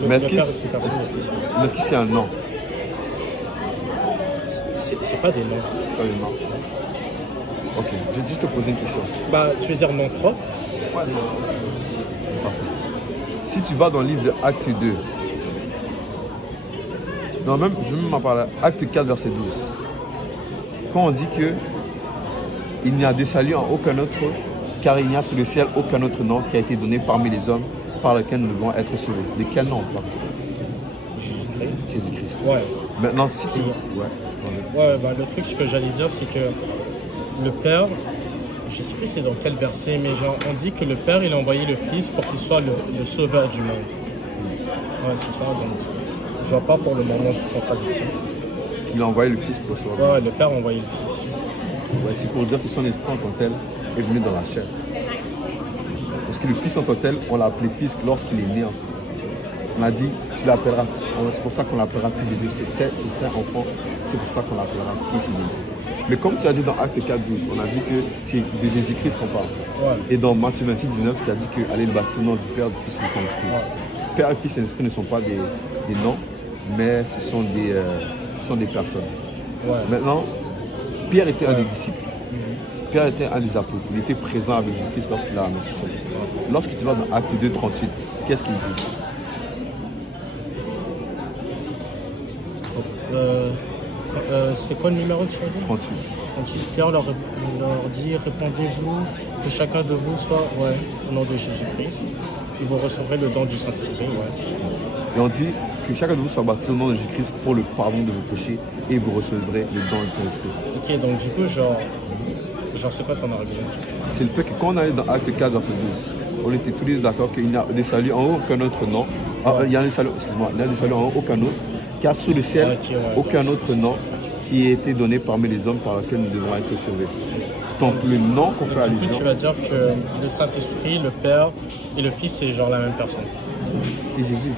Le Mais est-ce que Père est une personne, le Fils. Mais est-ce que c'est un nom? C'est pas des noms. Pas un nom. Ok, je vais juste te poser une question. Bah, tu veux dire nom propre? Parfait. Si tu vas dans le livre de Acte 2, non, même, je vais même en parler. Acte 4, verset 12. Quand on dit que il n'y a de salut en aucun autre, car il n'y a sous le ciel aucun autre nom qui a été donné parmi les hommes par lequel nous devons être sauvés. De quel nom on parle? Jésus-Christ. Jésus-Christ. Ouais. Maintenant, si tu... Ouais, bah, le truc, ce que j'allais dire, c'est que le Père, je sais plus c'est dans quel verset, mais genre, on dit que le Père, il a envoyé le Fils pour qu'il soit le sauveur du monde. Ouais, c'est ça. Donc, je vois pas pour le moment de contradiction. Il a envoyé le Fils pour sauver. Ouais, le Père a envoyé le Fils. Ouais, c'est pour dire que son esprit en tant que tel est venu dans la chair. Parce que le Fils en tant que tel, on l'a appelé Fils lorsqu'il est né. On a dit, tu l'appelleras. C'est pour ça qu'on l'appellera Fils de Dieu. C'est ce saint enfant, c'est pour ça qu'on l'appellera Fils de Dieu. Mais comme tu as dit dans Acte 4, 12, on a dit que c'est de Jésus-Christ qu'on parle. Ouais. Et dans Matthieu 26, 19, tu as dit que allez le baptiser au nom du Père, du Fils et du Saint-Esprit. Ouais. Père, Fils et Saint-Esprit ne sont pas des noms, mais ce sont des personnes. Ouais. Maintenant, Pierre était un des disciples. Pierre était un des apôtres. Il était présent avec Jésus-Christ lorsqu'il a annoncé ça. Lorsque tu vas dans Acte 2, 38, qu'est-ce qu'il dit? C'est quoi le numéro de choisi? 38. Ensuite, Pierre leur dit, répondez-vous que chacun de vous soit au nom de Jésus-Christ. Et vous recevrez le don du Saint-Esprit. Ouais. Et on dit que chacun de vous soit baptisé au nom de Jésus-Christ pour le pardon de vos péchés et vous recevrez le don du Saint-Esprit. Ok, donc du coup, genre c'est quoi ton argument? C'est le fait que quand on allait dans Acte 4, verset 12, on était tous les deux d'accord qu'il n'y a de salut en aucun autre nom. Il y a de salut, excuse-moi, il n'y a de salut en aucun autre, car sous le ciel, aucun autre nom qui ait été donné parmi les hommes par lequel nous devons être sauvés. Donc le nom qu'on fait allusion. Du coup, tu vas dire que le Saint-Esprit, le Père et le Fils, c'est genre la même personne. C'est Jésus.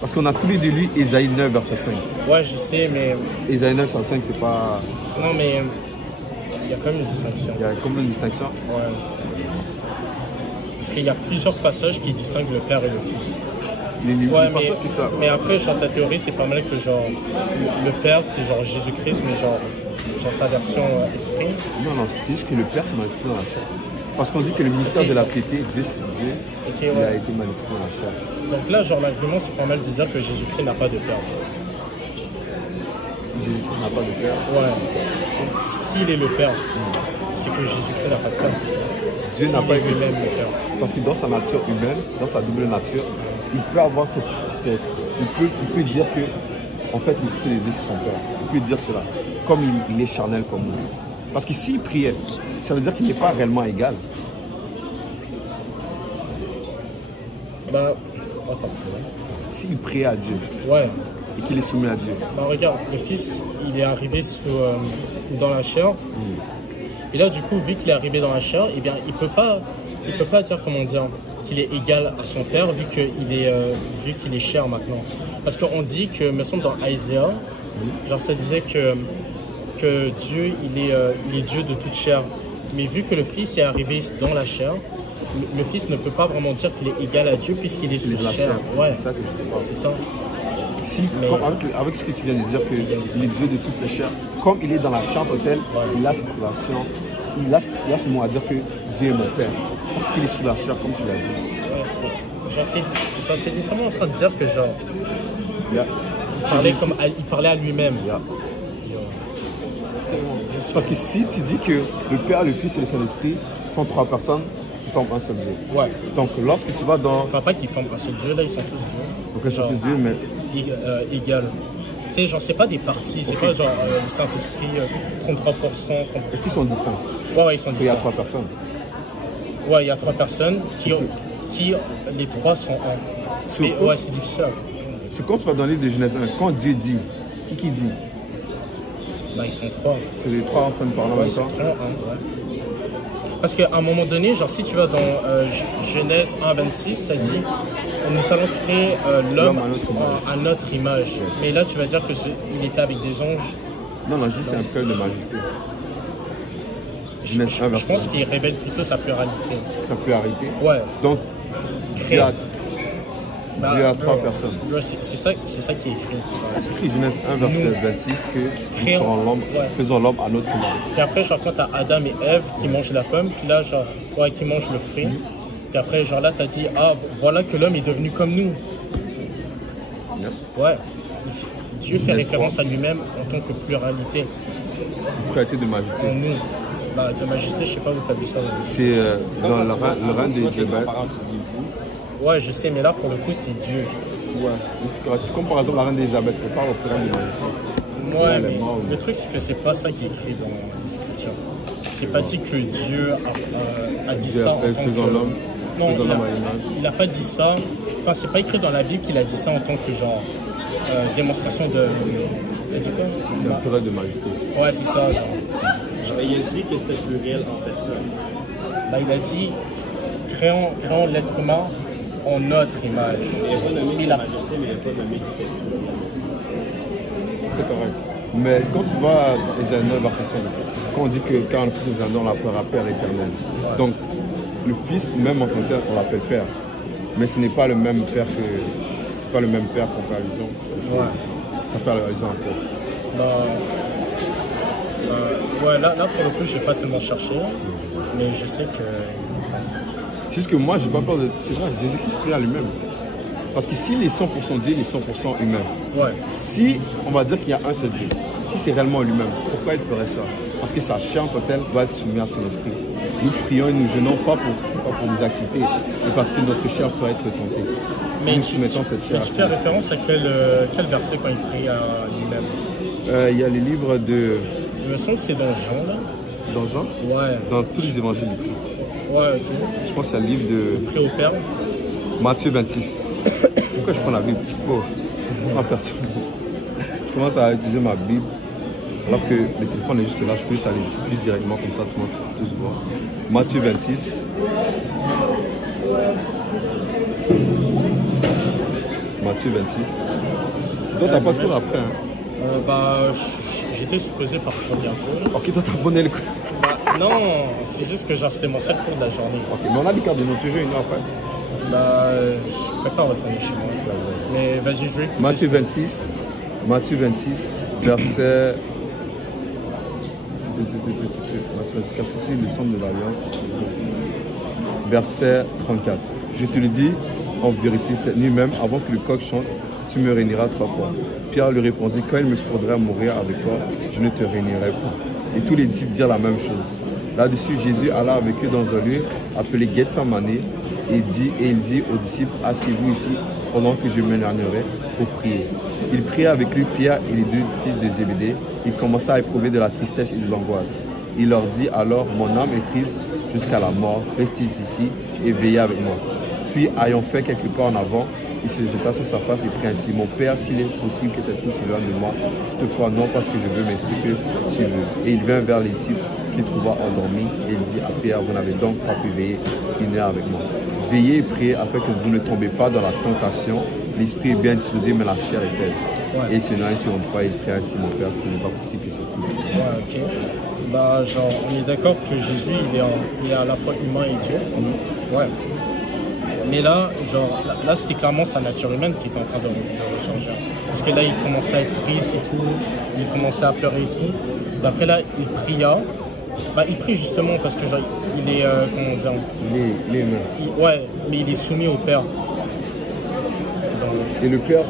Parce qu'on a tous les deux lu Ésaïe 9, verset 5. Ouais, je sais, mais... Ésaïe 9, verset 5, c'est pas... Non, mais il y a quand même une distinction. Il y a quand même une distinction. Ouais. Parce qu'il y a plusieurs passages qui distinguent le Père et le Fils. Mais après, genre, ta théorie, c'est pas mal que genre le Père, c'est genre Jésus-Christ, mais genre sa version esprit. Non, c'est juste que le Père s'est manifesté dans la chair. Parce qu'on dit que le ministère de la piété, Dieu, c'est Dieu, il a été manifesté dans la chair. Donc là, genre, l'argument, c'est pas mal de dire que Jésus-Christ n'a pas de Père. Jésus-Christ n'a pas de Père. Ouais. Donc, s'il est le Père, c'est que Jésus-Christ n'a pas de Père. Dieu n'a pas lui-même le Père. Parce que dans sa nature humaine, dans sa double nature, il peut avoir il peut dire que, en fait, l'esprit de Dieu, c'est son Père. Il peut dire cela. Comme il est charnel comme nous. Parce que s'il priait, ça veut dire qu'il n'est pas réellement égal. Bah, pas forcément. S'il priait à Dieu. Ouais. Et qu'il est soumis à Dieu. Bah, regarde, le Fils, il est arrivé dans la chair. Et là, du coup, vu qu'il est arrivé dans la chair, eh bien, il peut pas dire, comment dire, qu'il est égal à son Père, vu qu'il est chair maintenant. Parce qu'on dit que, me semble, dans Isaiah, genre, ça disait que Dieu, il est Dieu de toute chair. Mais vu que le Fils est arrivé dans la chair, le Fils ne peut pas vraiment dire qu'il est égal à Dieu, puisqu'il est sous chair. Ouais, c'est ça que je pense. C'est ça. Si, avec ce que tu viens de dire, qu'il est Dieu de toutes les chairs, comme il est dans la chair totale, il a cette relation, il a ce mot à dire que Dieu est mon Père. Parce qu'il est sous la chair, comme tu l'as dit. Ouais, genre, t'es tellement en train de dire que genre, il parlait à lui-même. Parce que si tu dis que le Père, le Fils et le Saint-Esprit sont trois personnes, ils forment un seul Dieu. Ouais. Donc lorsque tu vas dans... Enfin, pas qu'ils forment un seul Dieu, là ils sont tous Dieu. Donc ils sont tous Dieu, mais... Égal. Tu sais, genre, c'est pas des parties, c'est pas genre le Saint-Esprit, 33%. Est-ce qu'ils sont distincts? Ouais, ils sont distincts. Il y a trois personnes. Ouais, il y a trois personnes qui les trois sont un. Mais ouais, c'est difficile. C'est quand tu vas dans le livre de Genèse 1, quand Dieu dit, qui dit? Bah, ils sont trois. C'est les trois en train de parler en Ouais, même ils sont temps. trois, hein, ouais. Parce qu'à un moment donné, genre si tu vas dans Genèse 1,26, ça dit nous allons créer l'homme à notre image. Mais là, tu vas dire qu'il était avec des anges. Non, l'ange, c'est un peuple de majesté. Je pense qu'il révèle plutôt sa pluralité. Ça peut arrêter. Ouais. Donc, Dieu a trois bro, personnes. bro, c'est ça qui est écrit. C'est écrit Genèse 1, verset 26, que nous ferons l'homme, faisons l'homme à notre image. Puis après, genre, quand t'as Adam et Ève qui mangent la pomme, puis là, genre, ouais, qui mangent le fruit. Puis après, genre là, t'as dit, ah, voilà que l'homme est devenu comme nous. Ouais. Dieu fait référence à lui-même en tant que pluralité. Pluralité de majesté. En nous. Bah, de majesté, je sais pas où t'as vu ça. C'est dans le règne des Jébel. Ouais, je sais, mais là, pour le coup, c'est Dieu. Ouais. Tu compares par exemple la reine d'Élisabeth, tu parles au pluriel de majesté. Ouais, mais le truc, c'est que c'est pas ça qui est écrit dans les Écritures. C'est pas dit que Dieu a dit ça en tant que... l'homme. Non, il a pas dit ça. Enfin, c'est pas écrit dans la Bible qu'il a dit ça en tant que genre démonstration de... T'as dit quoi? C'est un pluriel de majesté. Ouais, c'est ça, genre. Il a dit que c'était pluriel en personne. Bah, il a dit créons l'être humain en notre image. Il n'a pas nommé sa majesté, mais il n'a pas nommé que c'était pluriel. C'est correct. Mais quand tu vas à Ésaïe 9, verset 5, quand on dit que quand le Fils nous a donné, on l'appellera Père éternel. Ouais. Donc, le Fils, même en tant que tel, on l'appelle Père. Mais ce n'est pas le même Père que... C'est pas le même Père qu'on fait allusion. Ouais. Ça fait allusion en fait. Ouais, là, pour le coup, je n'ai pas tellement cherché. Mais je sais que... C'est juste que moi, j'ai pas peur de... C'est vrai, Jésus-Christ prie à lui-même. Parce que s'il est 100% Dieu, il est 100% humain. Ouais. Si on va dire qu'il y a un seul Dieu, si c'est réellement lui-même, pourquoi il ferait ça? Parce que sa chair en tant que telle doit être soumise à son esprit. Nous prions et nous jeûnons pas pour des activités, mais parce que notre chair peut être tentée. Mais nous soumettons cette chair. Tu fais référence à quel verset quand il prie à lui-même? Il y a les livres de... Il me semble que c'est dans Jean, là. Dans Jean? Ouais. Dans tous les évangiles, il prie. Ouais, ok. Je pense que c'est le livre de... Il prie au Père. Matthieu 26. Pourquoi je prends la Bible? Oh, je commence à utiliser ma Bible alors que le téléphone est juste là. Je peux juste aller plus directement comme ça, tout le monde peut tous voir. Matthieu 26. Matthieu 26. Toi, t'as pas de cours après, hein? Bah, j'étais supposé partir bientôt. Ok, toi, t'as abonné le cours. Bah, non, c'est juste que genre, c'est mon seul cours de la journée. Ok, mais on a des cartes de notre jeu une heure après. Bah, je préfère retourner chez moi. Mais vas-y, je vais. Matthieu 26, verset. Matthieu 26, car ceci est le centre de l'Alliance. Verset 34. Je te le dis, en vérité, cette nuit même, avant que le coq chante, tu me réuniras 3 fois. Pierre lui répondit, quand il me faudra mourir avec toi, je ne te réunirai pas. Et tous les disciples dirent la même chose. Là-dessus, Jésus alla avec eux dans un lieu appelé Gethsemane et il dit aux disciples, asseyez-vous ici pendant que je m'éloignerai pour prier. Il pria avec lui Pierre et les 2 fils de Zébédée. Il commença à éprouver de la tristesse et de l'angoisse. Il leur dit alors, mon âme est triste jusqu'à la mort, restez ici et veillez avec moi. Puis, ayant fait quelques pas en avant, il se jeta sur sa face et prit ainsi, mon Père, s'il est possible que cette coupe s'éloigne de moi, toutefois non parce que je veux, mais ce que tu veux. Et il vint vers les disciples qu'il trouva endormis et il dit à Pierre, vous n'avez donc pas pu veiller 1 heure avec moi. Veillez et priez afin que vous ne tombez pas dans la tentation. L'esprit est bien disposé, mais la chair est faible. Ouais. Et selon une seconde fois, il prie ainsi, mon Père, ce n'est pas possible que cette coupe. Ouais, ok. Bah, genre, on est d'accord que Jésus, il est à la fois humain et Dieu. Ouais. Mais là, genre, là c'était clairement sa nature humaine qui était en train de changer. Parce que là, il commençait à être triste et tout, il commençait à pleurer et tout. Et après là, il pria. Bah, il prie justement parce que genre, il est, comment dire, il est humain. Ouais, mais il est soumis au Père. Donc... Et le Père,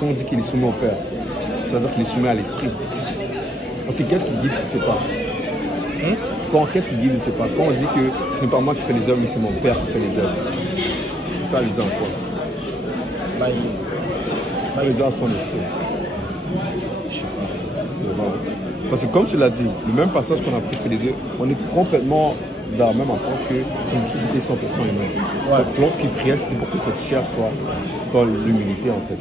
quand on dit qu'il est soumis au Père, ça veut dire qu'il est soumis à l'Esprit. Parce que qu'est-ce qu'il dit, tu ne sais pas. Qu'est-ce qu'il dit, il ne sait pas. Quand on dit que ce n'est pas moi qui fais les œuvres, mais c'est mon Père qui fait les œuvres. Il fait allusion à quoi? Les œuvres sont l'Esprit. Je sais pas. Parce que comme tu l'as dit, le même passage qu'on a pris tous les deux, on est complètement dans la même approche que Jésus-Christ était 100% humain. Ouais. Donc lorsqu'il priait, c'était pour que cette chair soit dans l'humilité en fait.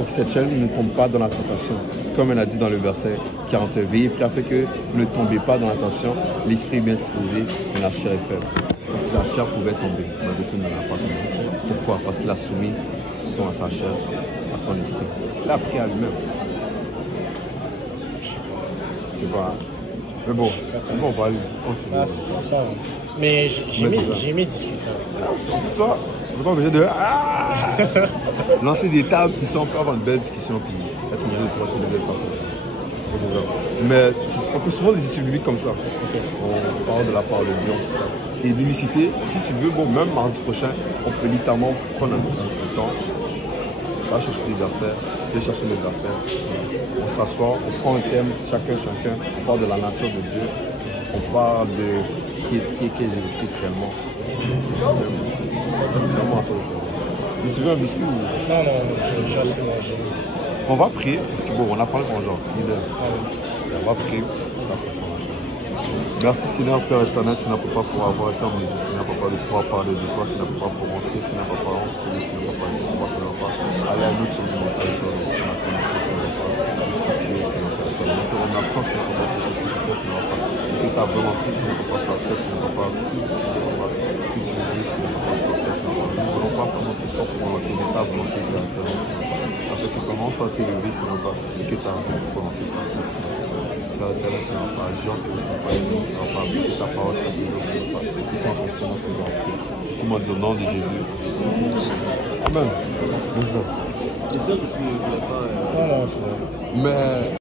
pour que cette chaîne ne tombe pas dans la tentation. Comme elle a dit dans le verset 41, veillez prêt afin que vous ne tombez pas dans la tentation, l'esprit est bien disposé, mais la chair est faible. Parce que la chair pouvait tomber, malgré tout, ne l'a pas tombé. Pourquoi? Parce qu'il a soumis son à sa chair, à son esprit. Il a pris à lui-même. Je sais pas. Mais bon, on va aller continuer. Ah, c'est pas grave. Mais j'ai aimé discuter avec toi. Surtout ça, on n'est pas obligé de lancer des tables, tout ça, on peut avoir une belle discussion puis être obligé de pouvoir te lever le parcours. Mais on fait souvent des études bibliques comme ça. On parle de la parole de Dieu, tout ça. Et l'unicité, si tu veux, bon, même mardi prochain, on peut littéralement prendre un temps, va chercher des versets, aller chercher les versets, on s'assoit, on prend un thème, chacun, on parle de la nature de Dieu, on parle de qui est Jésus-Christ réellement. C'est vraiment à toi. Mais tu veux un biscuit ou... Non, j'ai assez mangé. On va prier, parce que bon, on a parlé pour un genre, on va prier. Merci Seigneur, Père éternel, Seigneur Papa, pour avoir été en musique, Seigneur Papa, de pouvoir parler de toi, Seigneur Papa, pour rentrer, Seigneur Papa, en folie, Seigneur Papa, Seigneur Papa, aller à l'autre sur le montage, Seigneur Papa, Seigneur Papa, nous te remercions, Seigneur Papa, pour tout ce que tu fais, Seigneur Papa, que ta volonté, Seigneur Papa, soit faite, Seigneur Papa, que tu veux, Seigneur Papa, soit fait, Seigneur Papa. Nous ne voulons pas faire notre effort pour volonté, mais ta volonté directement, Seigneur Papa, afin que ton nom soit élevé, Seigneur Papa, et que ta volonté soit faite, Seigneur Papa. Père éternel, Seigneur Papa, agir, Seigneur Papa, Seigneur Papa, que ta parole soit élevée, Seigneur Papa, qui sont en Seigneur Papa, tout le monde dit au nom de Jésus. Amen. C'est ça, parce que je voulais pas. Non, c'est bon. Mais